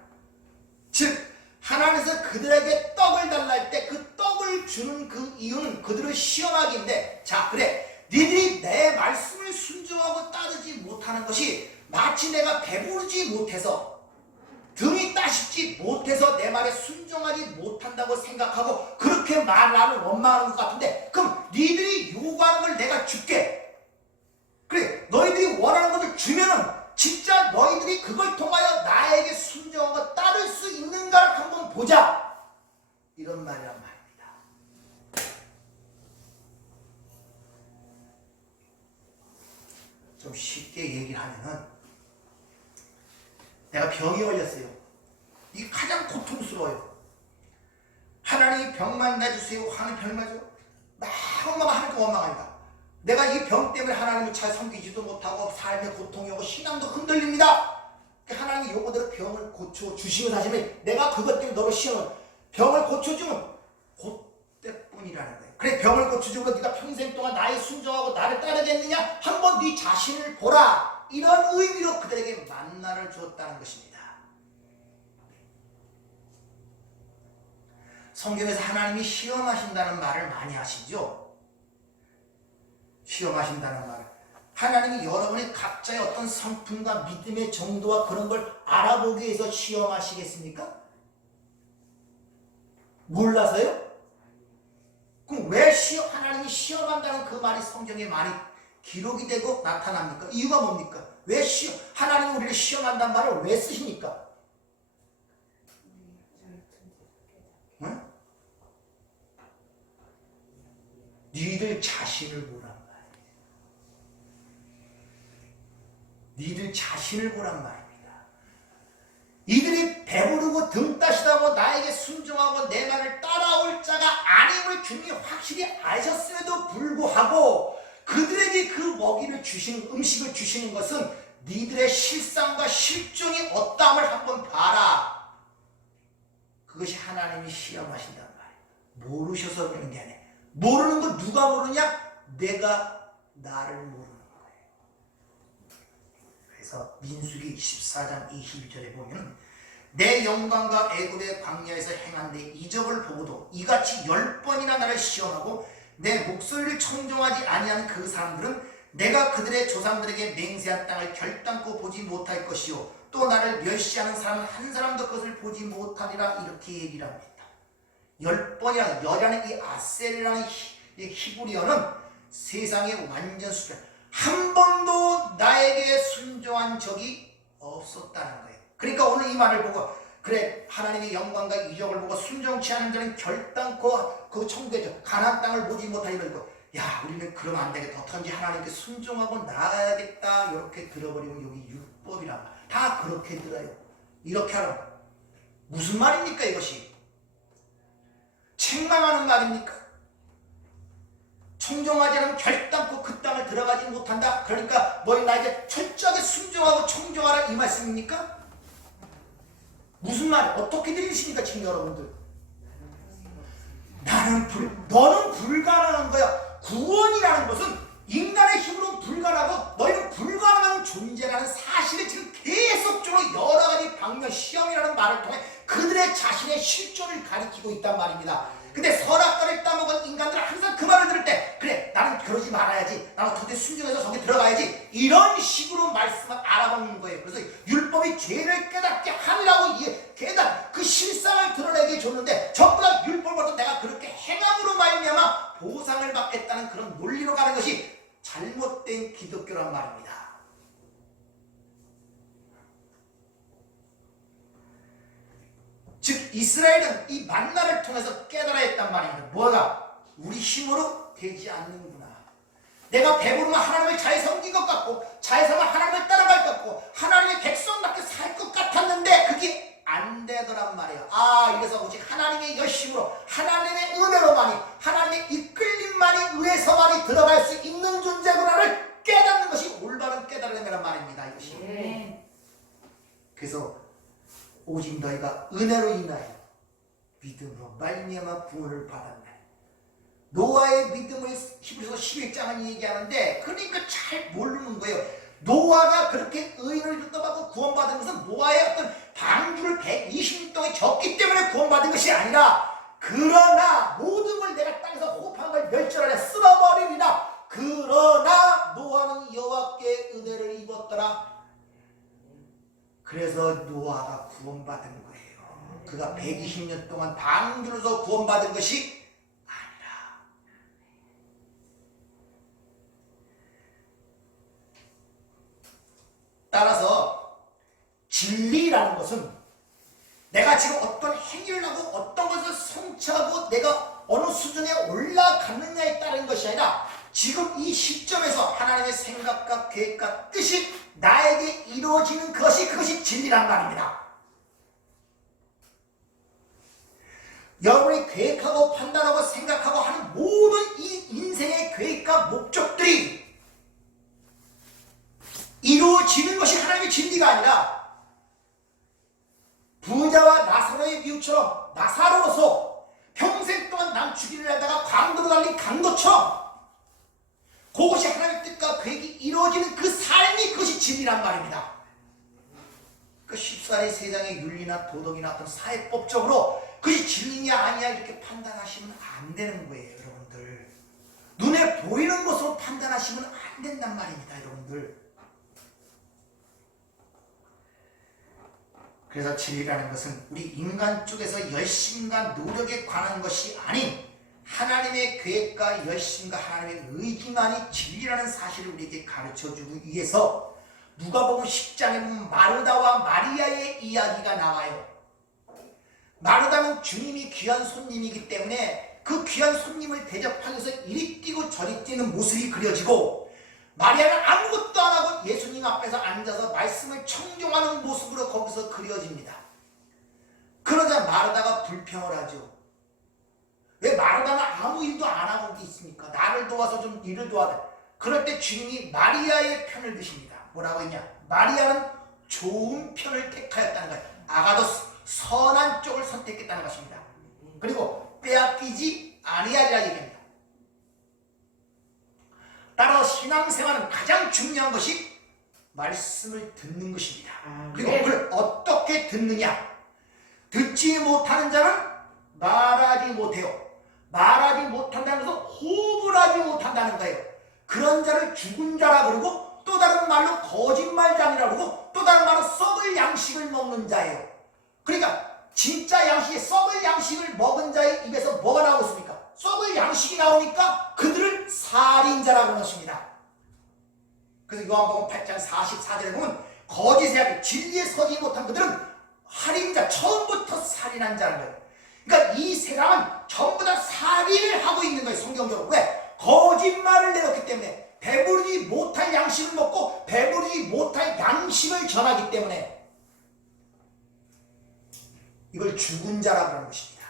즉 하나님께서 그들에게 떡을 달라 할 때 그 떡을 주는 그 이유는 그들을 시험하기인데, 자 그래 니들이 내 말씀을 순종하고 따르지 못하는 것이 마치 내가 배부르지 못해서 등이 따숩지 못해서 내 말에 순종하지 못한다고 생각하고 그렇게 나를 원망하는 것 같은데, 그럼 니들이 요구하는 걸 내가 줄게. 그래 너희들이 원하는 것을 주면은 진짜 너희들이 그걸 통하여 나에게 순종하고 따를 수 있는가를 한번 보자, 이런 말이란 말입니다. 좀 쉽게 얘기를 하면은 내가 병이 걸렸어요. 이게 가장 고통스러워요. 하나님이 병만 나주세요 하는 병마저 막 하나님께 원망합니다. 내가 이 병 때문에 하나님을 잘 섬기지도 못하고 삶의 고통이 오고 신앙도 흔들립니다. 하나님이 요거대로 병을 고쳐주시면 하시면 내가 그것 때문에 너를 시험을 병을 고쳐주면 그때뿐이라는 거예요. 그래 병을 고쳐주고 네가 평생 동안 나의 순종하고 나를 따르겠느냐, 한번 네 자신을 보라, 이런 의미로 그들에게 만나를 주었다는 것입니다. 성경에서 하나님이 시험하신다는 말을 많이 하시죠. 시험하신다는 말, 하나님이 여러분의 각자의 어떤 성품과 믿음의 정도와 그런 걸 알아보기 위해서 시험하시겠습니까? 몰라서요? 그럼 왜 하나님이 시험한다는 그 말이 성경에 많이 기록이 되고 나타납니까? 이유가 뭡니까? 왜 하나님이 우리를 시험한다는 말을 왜 쓰십니까? 응? 니들 자신을 보란 말이에요. 니들 자신을 보란 말입니다. 이들이 배부르고 등 따시다고 나에게 순종하고 내 말을 따라올 자가 아님을 주님이 확실히 아셨음에도 불구하고 그들에게 그 먹이를 주시는, 음식을 주시는 것은 니들의 실상과 실종이 어떠함을 한번 봐라. 그것이 하나님이 시험하신단 말이에요. 모르셔서 그러는 게 아니에요. 모르는 거 누가 모르냐? 내가 나를 모르는 거예요. 그래서 그래서 민수기 14장 22절에 보면 내 영광과 애굽의 광야에서 행한 내 이적을 보고도 이같이 10번이나 나를 시험하고 내 목소리를 청종하지 아니하는 그 사람들은 내가 그들의 조상들에게 맹세한 땅을 결단코 보지 못할 것이요 또 나를 멸시하는 사람은 한 사람도 그것을 보지 못하리라 이렇게 얘기를 합니다. 10번이라는 여라는 이 아셀이라는 히브리어는 세상의 완전 수준 한 번도 나에게 순종한 적이 없었다는 거예요. 그러니까 오늘 이 말을 보고 그래 하나님의 영광과 이적을 보고 순종치 않은 자는 결단코 그 천국에 가나안 땅을 보지 못하리라 이러고 야 우리는 그러면 안 되겠다 어떡하지 하나님께 순종하고 나아야겠다 이렇게 들어버리면 여기 율법이란 말 다 그렇게 들어요. 이렇게 하라고 무슨 말입니까 이것이? 책망하는 말입니까? 청종하지 않으면 결단코 그 땅을 들어가지 못한다. 그러니까 뭐 나에게 철저하게 순종하고 청종하라 이 말씀입니까? 무슨 말? 어떻게 들리십니까 지금 여러분들? 너는 불가능한 거야. 구원이라는 것은 인간의 힘으로는 불가능하고 너희는 불가능한 존재라는 사실을 지금 계속적으로 여러 가지 방면 시험이라는 말을 통해 그들의 자신의 실존을 가리키고 있단 말입니다. 근데 선악과를 따먹은 인간들은 항상 그 말을 들을 때 그래 나는 그러지 말아야지 나는 어떻게 순종해서 저기 들어가야지 이런 식으로 말씀을 알아먹는 거예요. 그래서 율법이 죄를 깨닫게 하려고 그 실상을 드러내게 줬는데 전부 다 율법으로 내가 그렇게 행함으로 말미암아 보상을 받겠다는 그런 논리로 가는 것이 잘못된 기독교란 말입니다. 즉 이스라엘은 이 만나를 통해서 깨달아야 했단 말입니다. 뭐가? 우리 힘으로 되지 않는구나. 내가 배부르면 하나님을 잘 섬긴 것 같고 잘 살면 하나님을 따라갈 것 같고 하나님의 백성답게 살 것 같았는데 그게 안 되더란 말이에요. 이래서 오직 하나님의 열심으로 하나님의 은혜로만이 하나님의 이끌림만이 의해서만이 들어갈 수 있는 존재구나를 깨닫는 것이 올바른 깨달음이란 말입니다. 이것이. 그래서 오직 너희가 은혜로 인하여 믿음으로 말미암아 구원을 받았나니 노아의 믿음을 히브리서 11장은 얘기하는데 그러니까 잘 모르는 거예요. 노아가 그렇게 의인을 받고 구원받은 것은 노아의 어떤 방주를 120년 동안 졌기 때문에 구원받은 것이 아니라 그러나 모든 걸 내가 땅에서 호흡한 걸 멸절하려 쓸어버리리라. 그러나 노아는 여호와께 은혜를 입었더라. 그래서 노아가 구원받은 거예요. 그가 120년 동안 방주로서 구원받은 것이 아니라. 따라서 진리라는 것은 내가 지금 어떤 행위를 하고 어떤 것을 성취하고 내가 어느 수준에 올라가느냐에 따른 것이 아니라 지금 이 시점에서 하나님의 생각과 계획과 뜻이 나에게 이루어지는 그것이 진리란 말입니다. 여러분이 계획하고 판단하고 생각하고 하는 모든 이 인생의 계획과 목적들이 이루어지는 것이 하나님의 진리가 아니라 부자와 나사로의 비유처럼 나사로로서 평생 동안 남 죽이려 하다가 강도로 달린 강도처럼 그것이 하나님의 뜻과 계획이 이루어지는 그 삶이 그것이 진리란 말입니다. 그 쉽사리 세상의 윤리나 도덕이나 어떤 사회법적으로 그것이 진리냐 아니냐 이렇게 판단하시면 안 되는 거예요. 여러분들 눈에 보이는 것으로 판단하시면 안 된단 말입니다. 여러분들 그래서 진리라는 것은 우리 인간 쪽에서 열심과 노력에 관한 것이 아닌 하나님의 계획과 열심과 하나님의 의지만이 진리라는 사실을 우리에게 가르쳐주기 위해서 누가복음 10장에 보면 마르다와 마리아의 이야기가 나와요. 마르다는 주님이 귀한 손님이기 때문에 그 귀한 손님을 대접하기 위해서 이리 뛰고 저리 뛰는 모습이 그려지고 마리아는 아무것도 안 하고 예수님 앞에서 앉아서 말씀을 청종하는 모습으로 거기서 그려집니다. 그러자 마르다가 불평을 하죠. 왜 마르다는 아무 일도 안 하고 있습니까? 나를 도와서 좀 일을 도와라. 그럴 때 주님이 마리아의 편을 드십니다. 뭐라고 했냐? 마리아는 좋은 편을 택하였다는 거예요. 아가도 선한 쪽을 선택했다는 것입니다. 그리고 빼앗기지 아니하리라 얘기합니다. 따라서 신앙생활은 가장 중요한 것이 말씀을 듣는 것입니다. 아멘. 그리고 그걸 어떻게 듣느냐? 듣지 못하는 자는 말하지 못해요. 말하지 못한다는 것은 호흡을 하지 못한다는 거예요. 그런 자를 죽은 자라 그러고, 또 다른 말로 거짓말장이라 그러고, 또 다른 말로 썩을 양식을 먹는 자예요. 그러니까 진짜 양식에 썩을 양식을 먹은 자의 입에서 뭐가 나오겠습니까? 썩을 양식이 나오니까 그들을 살인자라고 하는 것입니다. 그래서 요한복음 8장 44절에 보면 거짓의 아들, 진리에 서지 못한 그들은 살인자, 처음부터 살인한 자라는 거예요. 그러니까 이 세상은 전부 다 살인을 하고 있는 거예요. 성경적으로. 왜? 거짓말을 내놓기 때문에, 배부르지 못할 양식을 먹고 배부르지 못할 양식을 전하기 때문에 이걸 죽은 자라고 하는 것입니다.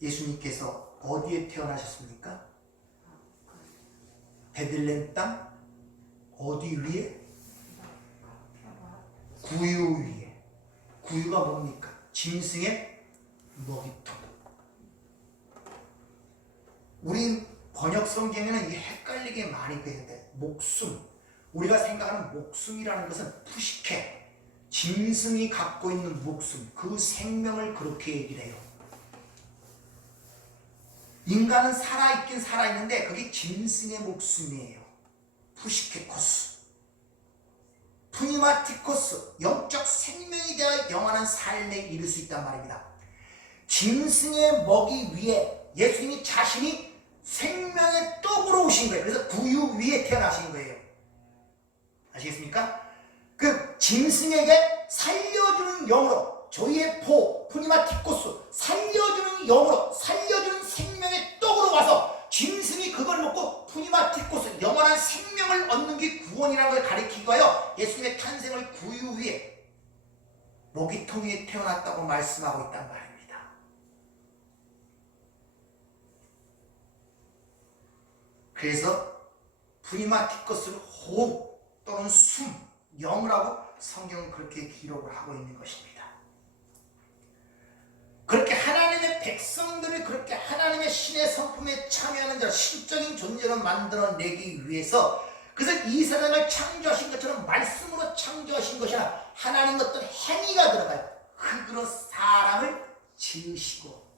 예수님께서 어디에 태어나셨습니까? 베들레헴 땅? 어디 위에? 구유 위에. 구유가 뭡니까? 짐승의 먹이통. 우린 번역 성경에는 이 헷갈리게 많이 되는데, 목숨, 우리가 생각하는 목숨이라는 것은 푸시케, 짐승이 갖고 있는 목숨, 그 생명을 그렇게 얘기를 해요. 인간은 살아있긴 살아있는데 그게 짐승의 목숨이에요. 푸시케코스, 푸니마티코스, 영적 생명이 되어 영원한 삶에 이를 수 있단 말입니다. 짐승의 먹이 위에 예수님이 자신이 생명의 떡으로 오신 거예요. 그래서 구유 위에 태어나신 거예요. 아시겠습니까? 그 짐승에게 살려주는 영으로, 저희의 보, 푸니마티코스, 살려주는 영으로, 살려주는 생명의 떡으로 와서 짐승이 그걸 먹고 푸니마티코스, 영원한 생명을 얻는 게 구원이라는 걸 가리키기 위하여 예수님의 탄생을 구유 위에, 먹이통 위에 태어났다고 말씀하고 있단 말입니다. 그래서 푸니마티코스를 호흡 또는 숨, 영이라고 성경은 그렇게 기록을 하고 있는 것입니다. 그렇게 하나님의 백성들을 그렇게 하나님의 신의 성품에 참여하는 자, 신적인 존재로 만들어내기 위해서, 그래서 이 세상을 창조하신 것처럼 말씀으로 창조하신 것이 아니라 하나님 어떤 행위가 들어가요. 흙으로 사람을 지으시고.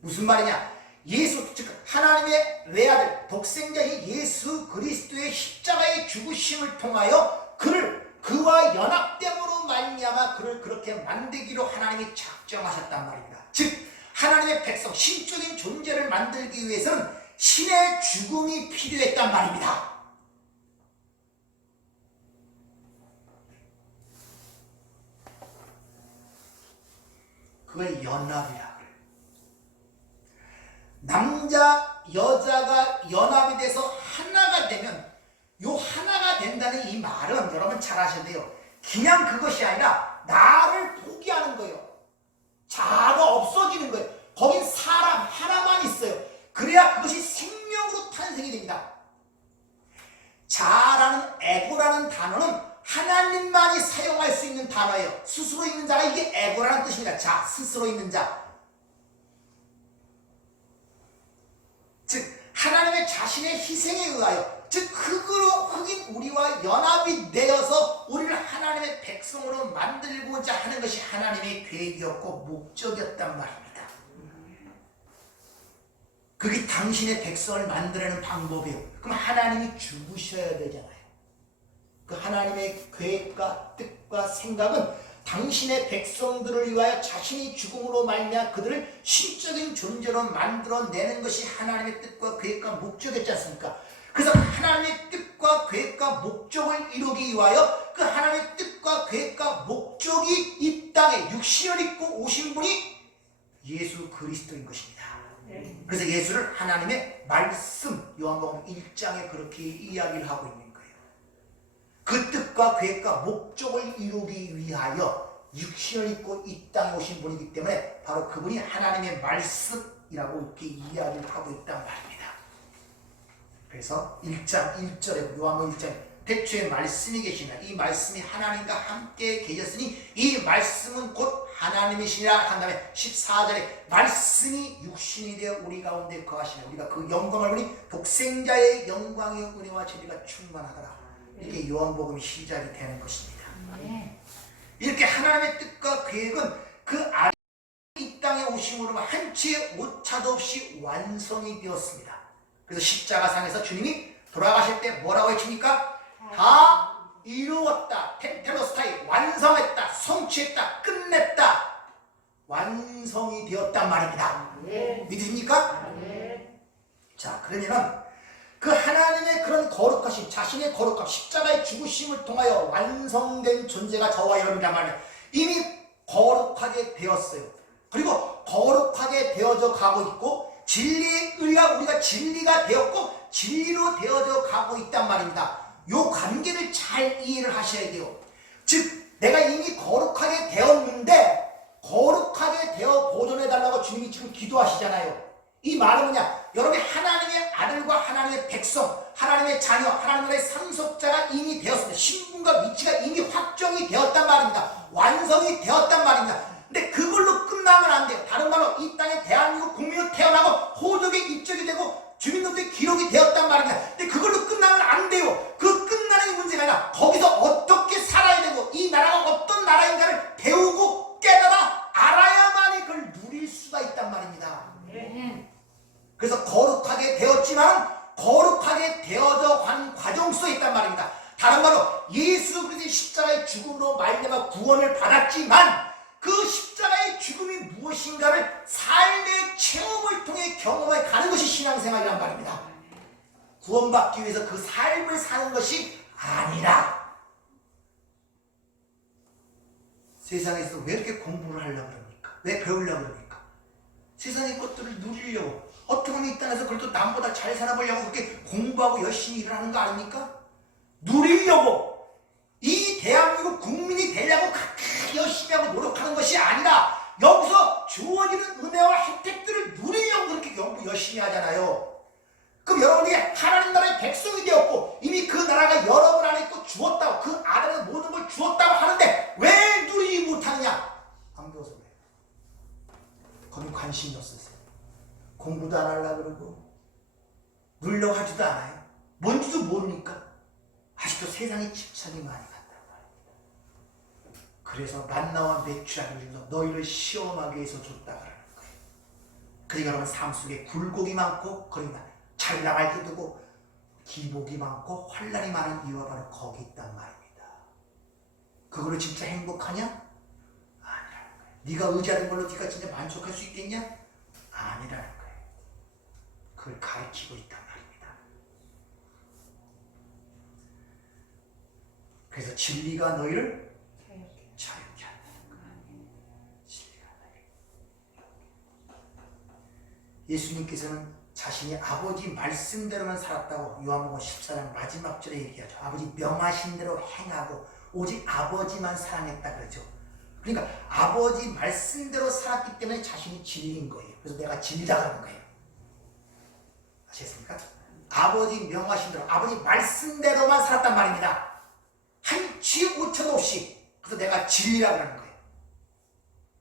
무슨 말이냐? 예수, 즉 하나님의 외아들, 독생자인 예수 그리스도의 십자가의 죽으심을 통하여 그와 연합됨으로 말미암아 그를 그렇게 만들기로 하나님이 작정하셨단 말입니다. 즉 하나님의 백성, 신적인 존재를 만들기 위해서는 신의 죽음이 필요했단 말입니다. 그걸 연합이라 그래요. 남자, 여자가 연합이 돼서 하나가 되면, 요 하나가 된다는 이 말은 여러분 잘 아셔야 돼요. 그냥 그것이 아니라 나를 포기하는 거예요. 자아가 없어지는 거예요. 거긴 사람 하나만 있어요. 그래야 그것이 생명으로 탄생이 됩니다. 자아라는, 에고라는 단어는 하나님만이 사용할 수 있는 단어예요. 스스로 있는 자가 이게 에고라는 뜻입니다. 자, 스스로 있는 자. 즉 하나님의 자신의 희생에 의하여, 즉 흙인 우리와 연합이 되어서 우리를 하나님의 백성으로 만들고자 하는 것이 하나님의 계획이었고 목적이었단 말입니다. 그게 당신의 백성을 만들어내는 방법이에요. 그럼 하나님이 죽으셔야 되잖아요. 그 하나님의 계획과 뜻과 생각은 당신의 백성들을 위하여 자신이 죽음으로 말미암아 그들을 신적인 존재로 만들어내는 것이 하나님의 뜻과 계획과 목적이었지 않습니까? 그래서 하나님의 뜻과 계획과 목적을 이루기 위하여 그 하나님의 뜻과 계획과 목적이 이 땅에 육신을 입고 오신 분이 예수 그리스도인 것입니다. 그래서 예수를 하나님의 말씀, 요한복음 1장에 그렇게 이야기를 하고 있는 거예요. 그 뜻과 계획과 목적을 이루기 위하여 육신을 입고 이 땅에 오신 분이기 때문에 바로 그분이 하나님의 말씀이라고 이렇게 이야기를 하고 있단 말입니다. 그래서 1장 1절에 요한복음 1장에 태초에 말씀이 계시나 이 말씀이 하나님과 함께 계셨으니 이 말씀은 곧 하나님이시니라 한 다음에 14절에 말씀이 육신이 되어 우리 가운데 거하시네. 우리가 그 영광을 보니 독생자의 영광의 은혜와 진리가 충만하더라. 이렇게 요한복음이 시작이 되는 것입니다. 이렇게 하나님의 뜻과 계획은 그 이 땅에 오심으로 한치의 오차도 없이 완성이 되었습니다. 그래서 십자가상에서 주님이 돌아가실 때 뭐라고 외칩니까? 다 이루었다. 텐테로스타이 완성했다. 성취했다. 끝냈다. 완성이 되었단 말입니다. 믿으십니까? 자, 그러면은 그 하나님의 그런 거룩하심, 자신의 거룩함, 십자가의 죽으심을 통하여 완성된 존재가 저와 여러분이란 말이에요. 이미 거룩하게 되었어요. 그리고 거룩하게 되어져 가고 있고 우리가 진리가 되었고 진리로 되어져 가고 있단 말입니다. 요 관계를 잘 이해를 하셔야 돼요. 즉 내가 이미 거룩하게 되었는데 거룩하게 되어 보존해달라고 주님이 지금 기도하시잖아요. 이 말은 뭐냐? 여러분이 하나님의 아들과 하나님의 백성, 하나님의 자녀, 하나님의 상속자가 이미 되었습니다. 신분과 위치가 이미 확정이 되었단 말입니다. 완성이 되었단 말입니다. 근데 그걸로 끝나면 안 돼요. 다른 말로 이 땅에 대한민국 국민으로 태어나고 호적에 입적이 되고 주민등록에 기록이 되었단 말입니다. 근데 그걸로 끝나면 안 돼요. 그 끝나는 문제가 아니라 거기서 어떻게 살아야 되고 이 나라가 어떤 나라인가를 배우고 깨달아 알아야만이 그걸 누릴 수가 있단 말입니다. 그래서 거룩하게 되었지만 거룩하게 되어져 간 과정 속에 있단 말입니다. 다른 말로 예수 그리스도의 십자가의 죽음으로 말미암아 구원을 받았지만 그 십자가의 죽음이 무엇인가를 삶의 체험을 통해 경험해 가는 것이 신앙생활이란 말입니다. 구원받기 위해서 그 삶을 사는 것이 아니라 세상에서 왜 이렇게 공부를 하려고 그럽니까? 왜 배우려고 그럽니까? 세상의 것들을 누리려고 어떻게 하면 이 땅에서 그래도 남보다 잘 살아보려고 그렇게 공부하고 열심히 일을 하는 거 아닙니까? 누리려고 이 대한민국 국민이 되려고 그렇게 열심히 하고 노력하는 것이 아니라 여기서 주어지는 은혜와 혜택들을 누리려고 그렇게 열심히 하잖아요. 그럼 여러분이 하나님 나라의 백성이 되었고 이미 그 나라가 여러분 안에 있고 주었다고 그 안에 모든 걸 주었다고 하는데 왜 누리지 못하느냐? 안 배워서 그래요. 거기 관심이 없었어요. 공부도 안 하려고 그러고 누리려고 하지도 않아요. 뭔지도 모르니까 아직도 세상에 집착이 많이 간단 말입니다. 그래서 만나와 메추라기를 주면서 너희를 시험하기 위해서 줬다 그러는 거예요. 그러니까 여러분 삶 속에 굴곡이 많고 그러니까 잘 나갈 때도 고 기복이 많고 환난이 많은 이유가 바로 거기 있단 말입니다. 그걸로 진짜 행복하냐? 아니라는 거예요. 네가 의지하는 걸로 네가 진짜 만족할 수 있겠냐? 아니라는 거예요. 그걸 가르치고 있단 말입니다. 그래서 진리가 너희를 자유케 한다는 거예요. 진리가 너희를. 예수님께서는 자신이 아버지 말씀대로만 살았다고 요한복음 14장 마지막 절에 얘기하죠. 아버지 명하신 대로 행하고 오직 아버지만 사랑했다 그러죠. 그러니까 아버지 말씀대로 살았기 때문에 자신이 진리인 거예요. 그래서 내가 진리다 그러는 거예요. 아시겠습니까? 아버지 명하신 대로 아버지 말씀대로만 살았단 말입니다. 한치 오차도 없이. 그래서 내가 진리라고 하는 거예요.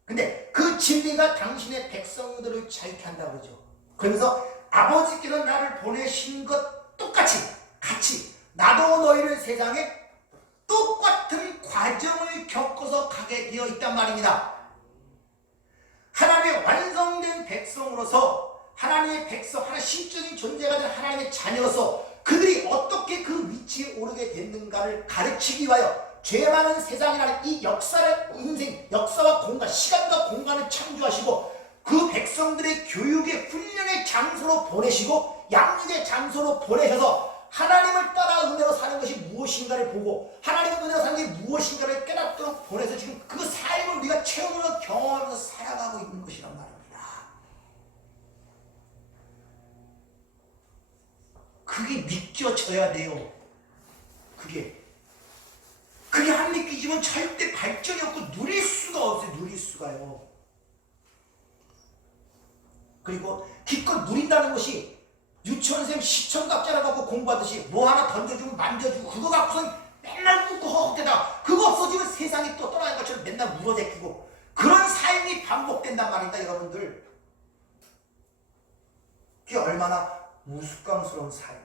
근데 그 진리가 당신의 백성들을 자유케 한다고 그러죠. 그러면서 아버지께서 나를 보내신 것 똑같이 같이 나도 너희를 세상에 똑같은 과정을 겪어서 가게 되어 있단 말입니다. 하나님의 완성된 백성으로서 하나님의 백성, 하나님의 신적인 존재가 된 하나님의 자녀로서 그들이 어떻게 그 위치에 오르게 됐는가를 가르치기 위하여 죄 많은 세상이라는 이 인생, 역사와 공간, 시간과 공간을 창조하시고 그 백성들의 교육의 훈련의 장소로 보내시고 양육의 장소로 보내셔서 하나님을 따라 은혜로 사는 것이 무엇인가를 보고 하나님의 은혜로 사는 게 무엇인가를 깨닫도록 보내서 지금 그 삶을 우리가 체험으로 경험하면서 살아가고 있는 것이란 말입니다. 그게 믿겨져야 돼요. 그게 안 믿기지만 절대 발전이 없고 누릴 수가 없어요. 누릴 수가요. 그리고 기껏 누린다는 것이 유치원생 시청 갑자기 갖고 공부하듯이 뭐 하나 던져주고 만져주고 그거 갖고선 맨날 웃고 허헉대다가 그거 없어지면 세상이 또 떠나는 것처럼 맨날 울어대끼고 그런 삶이 반복된단 말입니다, 여러분들. 그게 얼마나 우스꽝스러운 삶이에요.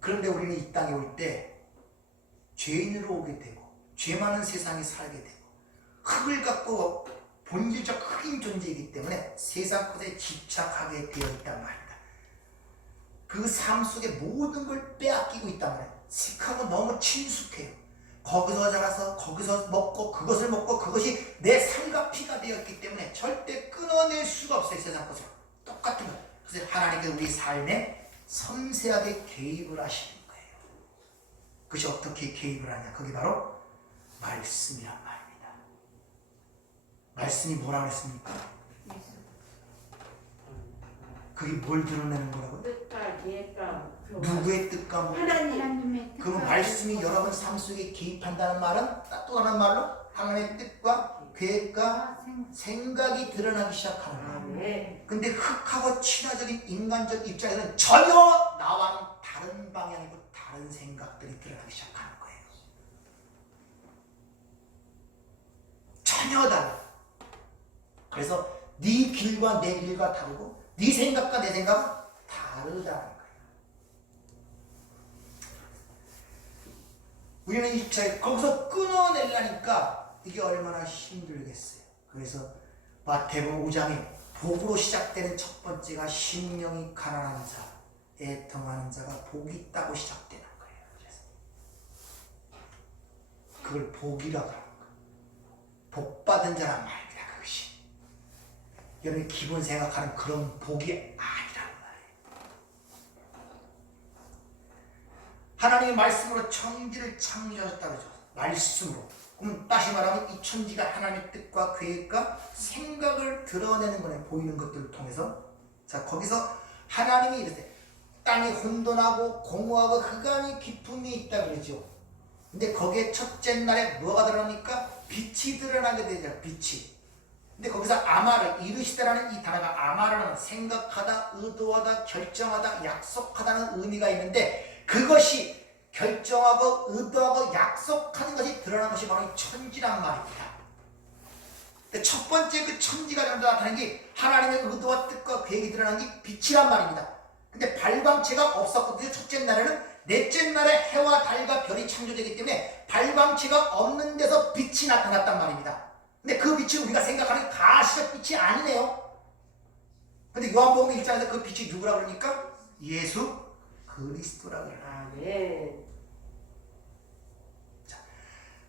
그런데 우리는 이 땅에 올 때 죄인으로 오게 되고 죄 많은 세상에 살게 되고 흙을 갖고 본질적 흑인 존재이기 때문에 세상 것에 집착하게 되어 있단 말입니다. 그 삶 속에 모든 걸 빼앗기고 있단 말이에요. sik하고 너무 친숙해요. 거기서 자라서 거기서 먹고 그것을 먹고 그것이 내 삶과 피가 되었기 때문에 절대 끊어낼 수가 없어요. 세상 것을 똑같은 거예요. 그래서 하나님께서 우리 삶에 섬세하게 개입을 하시는 거예요. 그것이 어떻게 개입을 하냐, 그게 바로 말씀이란 말입니다. 말씀이 뭐라고 했습니까? 그게 뭘 드러내는 거라고요? 뜻과 계획과 누구의 뜻과 뭐 하나님의 그 말씀이 여러분 삶 속에 개입한다는 말은 또 다른 말로 하나님의 뜻과 계획과 생각이 드러나기 시작하는 거예요. 네. 근데 흑하고 친화적인 인간적 입장에서는 전혀 나와는 다른 방향이고 다른 생각들이 드러나기 시작하는 거예요. 전혀 달라. 그래서 네 길과 내 길과 다르고 네 생각과 내 생각은 다르다는 거예요. 우리는 이 거기서 끊어내려니까 이게 얼마나 힘들겠어요. 그래서 마태복음 5장에 복으로 시작되는 첫 번째가 심령이 가난한 자, 애통하는 자가 복이 있다고 시작되는 거예요. 그래서 그걸 복이라고 하는 거예요. 복 받은 자란 말입니다. 그것이 여러분이 기본 생각하는 그런 복이 아니라는 말이에요. 하나님의 말씀으로 천지를 창조하셨다고 그러죠. 말씀으로. 그럼 다시 말하면 이 천지가 하나님의 뜻과 계획과 생각을 드러내는 거네. 보이는 것들을 통해서. 자, 거기서 하나님이 이랬대. 땅이 혼돈하고 공허하고 흑암이 깊음이 있다 그러죠. 근데 거기에 첫째 날에 뭐가 드러납니까? 빛이 드러나게 되죠. 빛이. 근데 거기서 아마를 이르시다라는 이 단어가 아마라는 생각하다, 의도하다, 결정하다, 약속하다는 의미가 있는데 그것이 결정하고 의도하고 약속하는 것이 드러난 것이 바로 이 천지란 말입니다. 근데 첫 번째 그 천지가 나타나는 게 하나님의 의도와 뜻과 계획이 드러난 게 빛이란 말입니다. 근데 발광체가 없었거든요. 첫째 날에는. 넷째 날에 해와 달과 별이 창조되기 때문에 발광체가 없는 데서 빛이 나타났단 말입니다. 근데 그 빛은 우리가 생각하는 가시적 빛이 아니네요. 근데 요한복음 1장에서 그 빛이 누구라 그러니까? 예수 그리스도라 그래요. 아멘. 자,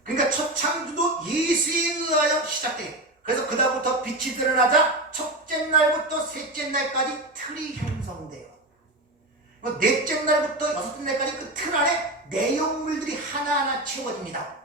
그러니까 첫 창조도 예수에 의하여 시작돼요. 그래서 그다음부터 빛이 드러나자 첫째 날부터 셋째 날까지 틀이 형성돼요. 넷째 날부터 여섯째 날까지 그 틀 안에 내용물들이 하나하나 채워집니다.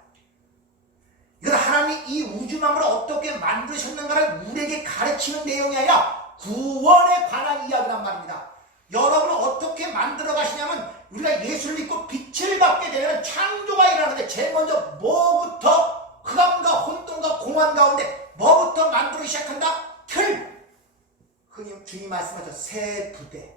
이건 하나님이 이 우주 만물을 어떻게 만드셨는가를 우리에게 가르치는 내용이 아니라 구원에 관한 이야기란 말입니다. 여러분을 어떻게 만들어 가시냐면 우리가 예수를 믿고 빛을 받게 되면 창조가 일어나는데 제일 먼저 뭐부터 흑암과 혼돈과 공허한 가운데 뭐부터 만들기 시작한다? 틀! 흔히 주님 말씀하셨죠. 새 부대.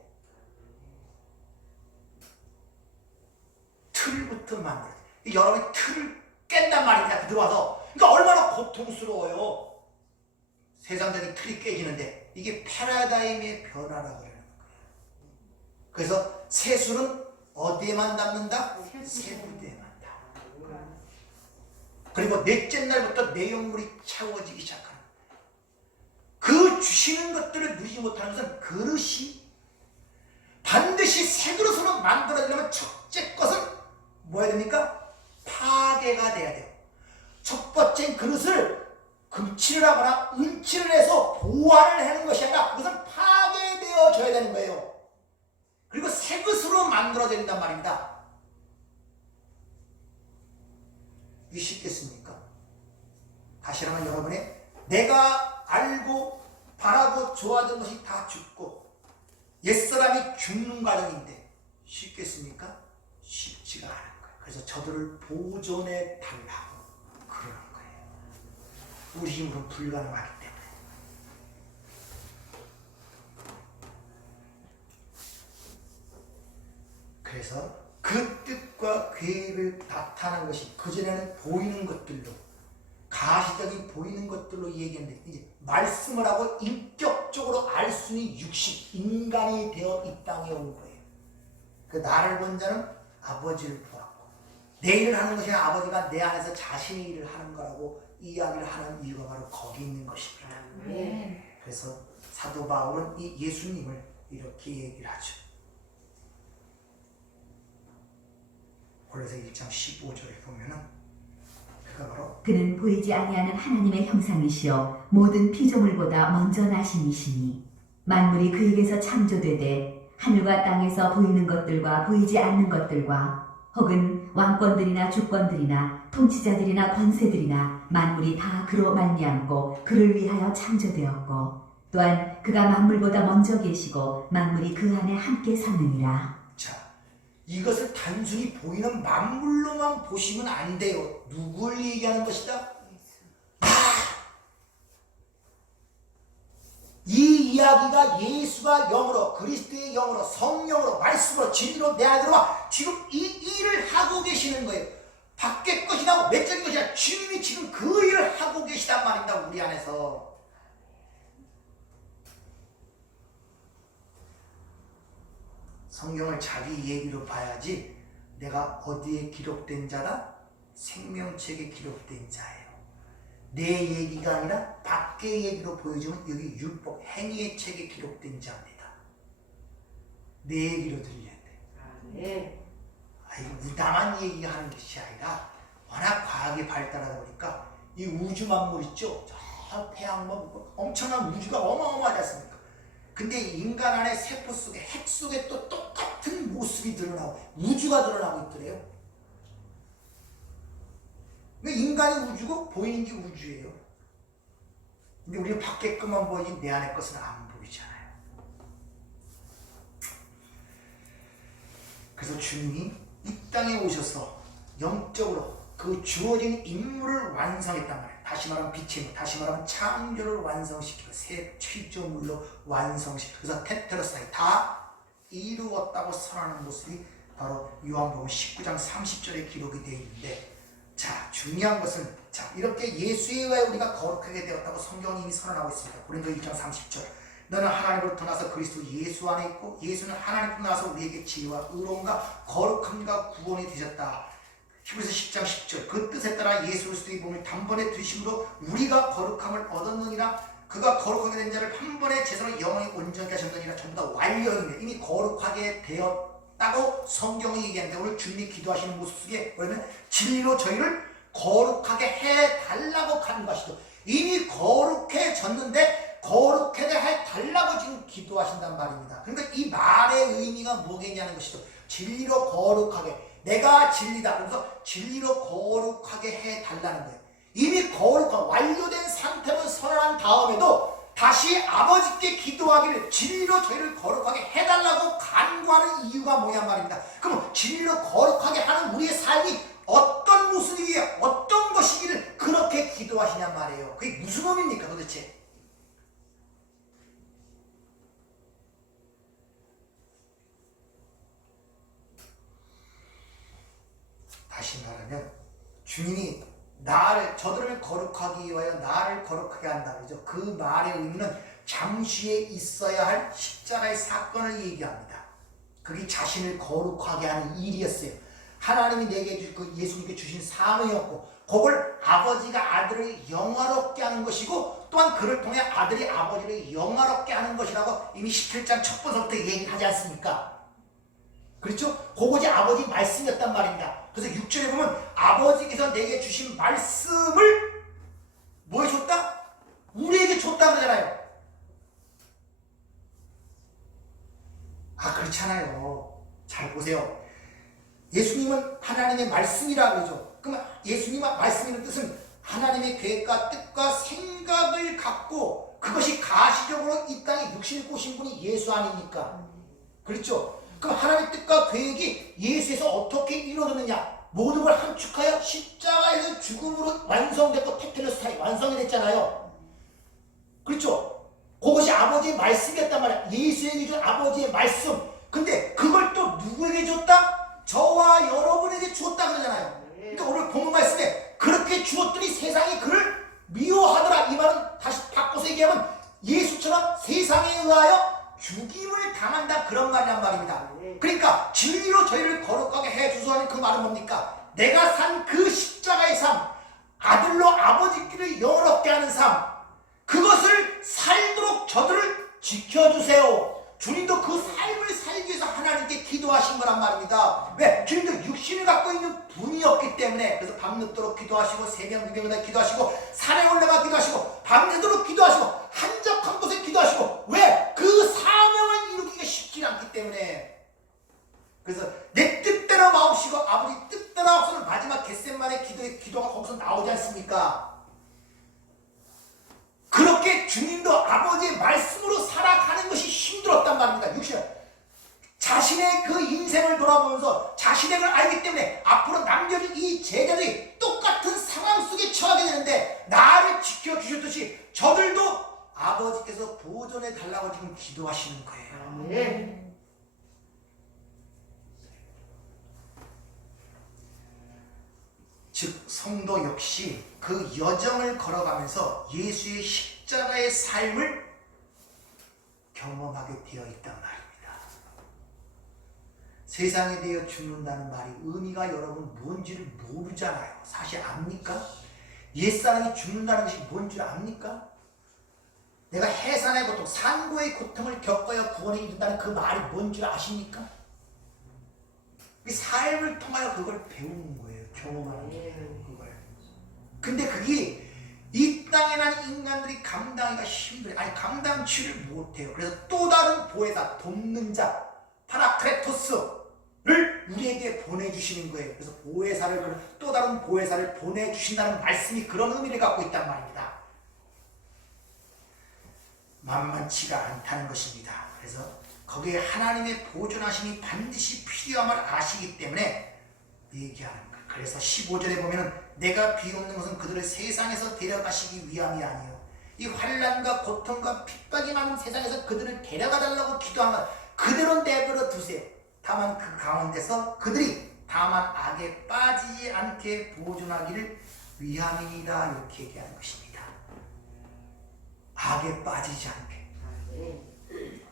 틀부터 만들어요. 여러분이 틀을 깬단 말입니다. 들어와서. 그러니까 얼마나 고통스러워요. 세상적인 틀이 깨지는데 이게 패러다임의 변화라고 그러는 거예요. 그래서 세수는 어디에만 닿는다? 세부대에만 닿는다. 그리고 넷째 날부터 내용물이 채워지기 시작하는 그 주시는 것들을 누리지 못하는 것은 그릇이 반드시 새 그릇으로 만들어지려면 첫째 것은 뭐 해야 됩니까? 파괴가 돼야 돼요. 첫 번째 그릇을 금칠을 하거나 은칠을 해서 보완을 하는 것이 아니라 그것은 파괴되어져야 되는 거예요. 그리고 새 것으로 만들어야 된단 말입니다. 이게 쉽겠습니까? 다시 한번 여러분의 내가 알고 바라고 좋아하던 것이 다 죽고 옛사람이 죽는 과정인데 쉽겠습니까? 쉽지가 않은 거예요. 그래서 저들을 보존해 달라고 그러는 거예요. 우리 힘으로는 불가능하기 때문에. 그래서 그 뜻과 계획을 나타내는 것이 그전에는 보이는 것들로, 가시적인 보이는 것들로 얘기했는데 이제 말씀을 하고 인격적으로 알 수 있는 육식, 인간이 되어 이 땅에 온 거예요. 그 나를 본 자는 아버지를 보았고, 내 일을 하는 것이 아니라 아버지가 내 안에서 자신의 일을 하는 거라고 이야기를 하는 이유가 바로 거기 있는 것입니다. 네. 그래서 사도 바울은 이 예수님을 이렇게 얘기를 하죠. 골로새 1장 15절에 보면은 그가 바로 그는 보이지 아니하는 하나님의 형상이시요 모든 피조물보다 먼저 나신 이시니 만물이 그에게서 창조되되 하늘과 땅에서 보이는 것들과 보이지 않는 것들과 혹은 왕권들이나 주권들이나 통치자들이나 권세들이나 만물이 다 그로 말미암고 그를 위하여 창조되었고 또한 그가 만물보다 먼저 계시고 만물이 그 안에 함께 사느니라. 자, 이것을 단순히 보이는 만물로만 보시면 안 돼요. 누굴 얘기하는 것이다? 이 이야기가 예수가 영으로, 그리스도의 영으로, 성령으로, 말씀으로, 진리로 내 안에 들어와 지금 이 일을 하고 계시는 거예요. 밖의 것이나 외적인 것이나 주님이 지금 그 일을 하고 계시단 말입니다. 우리 안에서. 성경을 자기 얘기로 봐야지 내가 어디에 기록된 자다? 생명책에 기록된 자예요. 내 얘기가 아니라 밖의 얘기로 보여주면 여기 율법, 행위의 책에 기록된 자입니다. 내 얘기로 들려야 돼. 네. 이거 나만 얘기하는 것이 아니라 워낙 과학이 발달하다 보니까 이 우주 만물 있죠? 저 태양만 엄청난 우주가 어마어마하지 않습니까? 근데 인간 안에 세포 속에, 핵 속에 또 똑같은 모습이 드러나고 우주가 드러나고 있더래요. 근데 인간이 우주고 보이는 게 우주예요. 근데 우리가 밖에 것만 보이지 내 안의 것은 안 보이잖아요. 그래서 주님이 이 땅에 오셔서 영적으로 그 주어진 임무를 완성했단 말이에요. 다시 말하면 빛의 무, 다시 말하면 창조를 완성시키고 새 피조물로 완성시키고 그래서 테테로스타이 다 이루었다고 선언하는 모습이 바로 요한복음 19장 30절에 기록이 되어 있는데, 자, 중요한 것은 자, 이렇게 예수에 의하여 우리가 거룩하게 되었다고 성경이 이미 선언하고 있습니다. 고린도 1장 30절. 너는 하나님으로부터 나서 그리스도 예수 안에 있고 예수는 하나님으로부터 나서 우리에게 지혜와 의로움과 거룩함과 구원이 되셨다. 히브리서 10장 10절. 그 뜻에 따라 예수 그리스도의 몸을 단번에 드심으로 우리가 거룩함을 얻었느니라. 그가 거룩하게 된 자를 한 번에 제사로 영원히 온전케 하셨느니라. 전부 다 완료입니다. 이미 거룩하게 되었다고 성경이 얘기하는데 오늘 주님이 기도하시는 모습 속에 뭐냐면 진리로 저희를 거룩하게 해달라고 간구하시죠. 이미 거룩해졌는데 거룩하게 해달라고 지금 기도하신단 말입니다. 그러니까 이 말의 의미가 뭐겠냐는 것이죠. 진리로 거룩하게, 내가 진리다. 그래서 진리로 거룩하게 해달라는 거예요. 이미 거룩한 완료된 상태로 선언한 다음에도 다시 아버지께 기도하기를 진리로 저희를 거룩하게 해달라고 간구하는 이유가 뭐냔 말입니다. 그럼 진리로 거룩하게 하는 우리의 삶이 어떤 모습이기에 어떤 것이기를 그렇게 기도하시냔 말이에요. 그게 무슨 의미입니까 도대체? 다시 말하면 주님이 저들을 거룩하기 위하여 나를 거룩하게 한다 그러죠. 그 말의 의미는 잠시에 있어야 할 십자가의 사건을 얘기합니다. 그게 자신을 거룩하게 하는 일이었어요. 하나님이 내게 예수님께 주신 사명이었고 그걸 아버지가 아들을 영화롭게 하는 것이고 또한 그를 통해 아들이 아버지를 영화롭게 하는 것이라고 이미 17장 첫 번서부터 얘기하지 않습니까? 그렇죠? 그것이 아버지 말씀이었단 말입니다. 그래서 6절에 보면 아버지께서 내게 주신 말씀을 뭐에 줬다? 우리에게 줬다 그러잖아요. 그렇잖아요. 잘 보세요. 예수님은 하나님의 말씀이라 그러죠. 그러면 예수님의 말씀이라는 뜻은 하나님의 계획과 뜻과 생각을 갖고 그것이 가시적으로 이 땅에 육신을 꼬신 분이 예수 아닙니까? 그렇죠? 그럼 하나님의 뜻과 계획이 예수에서 어떻게 이루어졌느냐? 모든 걸 함축하여 십자가에서 죽음으로 완성됐고 테텔레스타이 완성이 됐잖아요. 그렇죠? 그것이 아버지의 말씀이었단 말이야. 예수에게 준 아버지의 말씀. 근데 그걸 또 누구에게 줬다? 저와 여러분에게 주었다 그러잖아요. 그러니까 오늘 본문 말씀에 그렇게 주었더니 세상이 그를 미워하더라. 이 말은 다시 바꿔서 얘기하면 예수처럼 세상에 의하여 죽임을 당한다 그런 말이란 말입니다. 그러니까 진리로 저희를 거룩하게 해주소하는 그 말은 뭡니까? 내가 산 그 십자가의 삶, 아들로 아버지끼를 영원롭게 하는 삶, 그것을 살도록 저들을 지켜주세요. 주님도 그 삶을 살기 위해서 하나님께 기도하신 거란 말입니다. 왜? 주님도 육신을 갖고 있는 분이었기 때문에. 그래서 밤늦도록 기도하시고 새벽 무명마다 기도하시고 산에 올라가 기도하시고 밤새도록 기도하시고 한적한 곳에 기도하시고. 왜? 그 사명을 이루기가 쉽지 않기 때문에. 그래서 내 뜻대로 마옵시고 아버지 뜻대로 하옵소서 마지막 겟세마네 기도가 거기서 나오지 않습니까? 그렇게 주님도 아버지의 말씀으로 살아가는 것이 힘들었단 말입니다. 육신 자신의 그 인생을 돌아보면서 자신의 걸 알기 때문에 앞으로 남겨진 이 제자들이 똑같은 상황 속에 처하게 되는데 나를 지켜주셨듯이 저들도 아버지께서 보존해 달라고 지금 기도하시는 거예요. 네. 즉 성도 역시 그 여정을 걸어가면서 예수의 십자가의 삶을 경험하게 되어 있단 말입니다. 세상에 대해 죽는다는 말이 의미가 여러분 뭔지를 모르잖아요. 사실 압니까? 옛사람이 죽는다는 것이 뭔지 압니까? 내가 해산의 고통, 산고의 고통을 겪어야 구원에 이른다는 그 말이 뭔지 아십니까? 삶을 통하여 그걸 배우는 거예요. 경험하는 거예요. 그걸. 근데 그게 이 땅에 난 인간들이 감당하기가 힘들어요. 아니 감당치를 못해요. 그래서 또 다른 보혜사, 돕는 자, 파라크레토스를 우리에게 보내주시는 거예요. 그래서 보혜사를, 또 다른 보혜사를 보내주신다는 말씀이 그런 의미를 갖고 있단 말입니다. 만만치가 않다는 것입니다. 그래서 거기에 하나님의 보존하심이 반드시 필요함을 아시기 때문에 얘기하는 거예요. 그래서 15절에 보면 내가 비옵는 것은 그들을 세상에서 데려가시기 위함이 아니요 이 환난과 고통과 핍박이 많은 세상에서 그들을 데려가달라고 기도하면 그대로 내버려 두세요. 다만 그 가운데서 그들이 다만 악에 빠지지 않게 보존하기를 위함이다 이렇게 얘기하는 것입니다. 악에 빠지지 않게.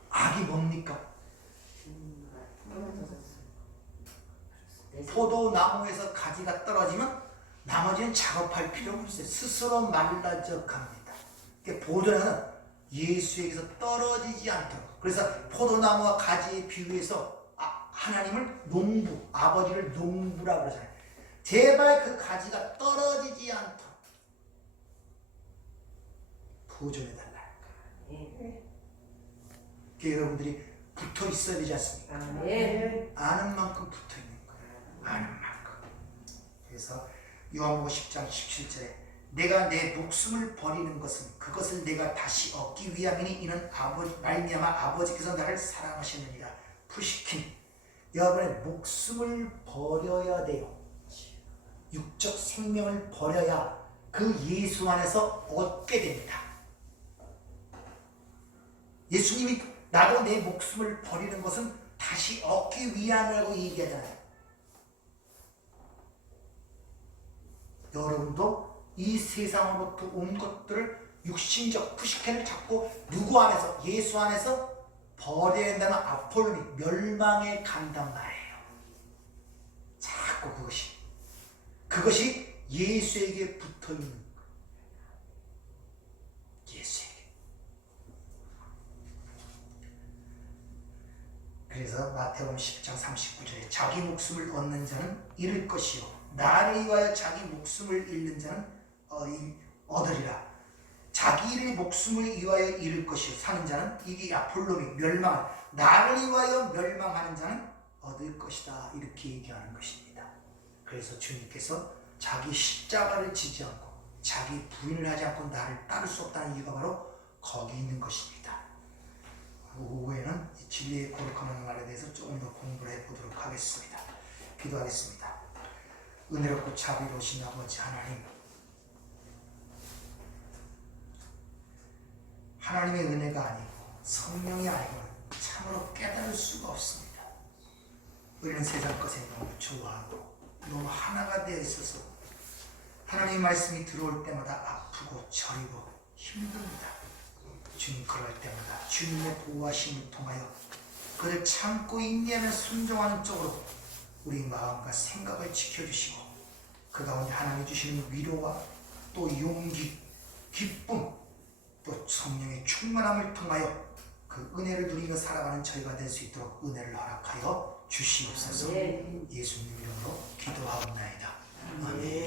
악이 뭡니까? 포도나무에서 가지가 떨어지면 나머지는 작업할 필요가 없어요. 스스로 말라져 갑니다. 보존에는 예수에게서 떨어지지 않도록. 그래서 포도나무와 가지에 비유해서 하나님을 농부, 아버지를 농부라고 그러잖아요. 제발 그 가지가 떨어지지 않도록 보존해달라. 여러분들이 붙어 있어야 되지 않습니까? 아는 만큼 붙어 있는 거예요. 아는 만큼. 그래서 요한복음 10장 17절에 내가 내 목숨을 버리는 것은 그것을 내가 다시 얻기 위함이니 이는 말미암아 아버지께서 나를 사랑하셨느니라. 푸시킨. 여러분의 목숨을 버려야 돼요. 육적 생명을 버려야 그 예수 안에서 얻게 됩니다. 예수님이 나도 내 목숨을 버리는 것은 다시 얻기 위함이라고 얘기하잖아요. 여러분도 이 세상으로부터 온 것들을 육신적 푸시켄을 잡고 누구 안에서? 예수 안에서 버려야 된다는 아폴로니 멸망에 간단 말이에요. 자꾸 그것이 예수에게 붙어있는 거예요. 예수에게. 그래서 마태복음 10장 39절에 자기 목숨을 얻는 자는 잃을 것이요 나를 위하여 자기 목숨을 잃는 자는 얻으리라. 자기의 목숨을 위하여 잃을 것이요 사는 자는 이게 아폴로니 멸망, 나를 위하여 멸망하는 자는 얻을 것이다 이렇게 얘기하는 것입니다. 그래서 주님께서 자기 십자가를 지지 않고 자기 부인을 하지 않고 나를 따를 수 없다는 이유가 바로 거기 있는 것입니다. 오후에는 진리의 거룩한 말에 대해서 조금 더 공부를 해보도록 하겠습니다. 기도하겠습니다. 은혜롭고 자비로우신 아버지 하나님, 하나님의 은혜가 아니고 성령이 아니고는 참으로 깨달을 수가 없습니다. 우리는 세상 것에 너무 좋아하고 너무 하나가 되어 있어서 하나님의 말씀이 들어올 때마다 아프고 저리고 힘듭니다. 주님 그럴 때마다 주님의 보호하심을 통하여 그를 참고 인내하며 순종하는 쪽으로 우리 마음과 생각을 지켜주시고 그 가운데 하나님이 주시는 위로와 또 용기, 기쁨, 또 성령의 충만함을 통하여 그 은혜를 누리며 살아가는 저희가 될 수 있도록 은혜를 허락하여 주시옵소서. 예수님 이름으로 기도하옵나이다. 아멘.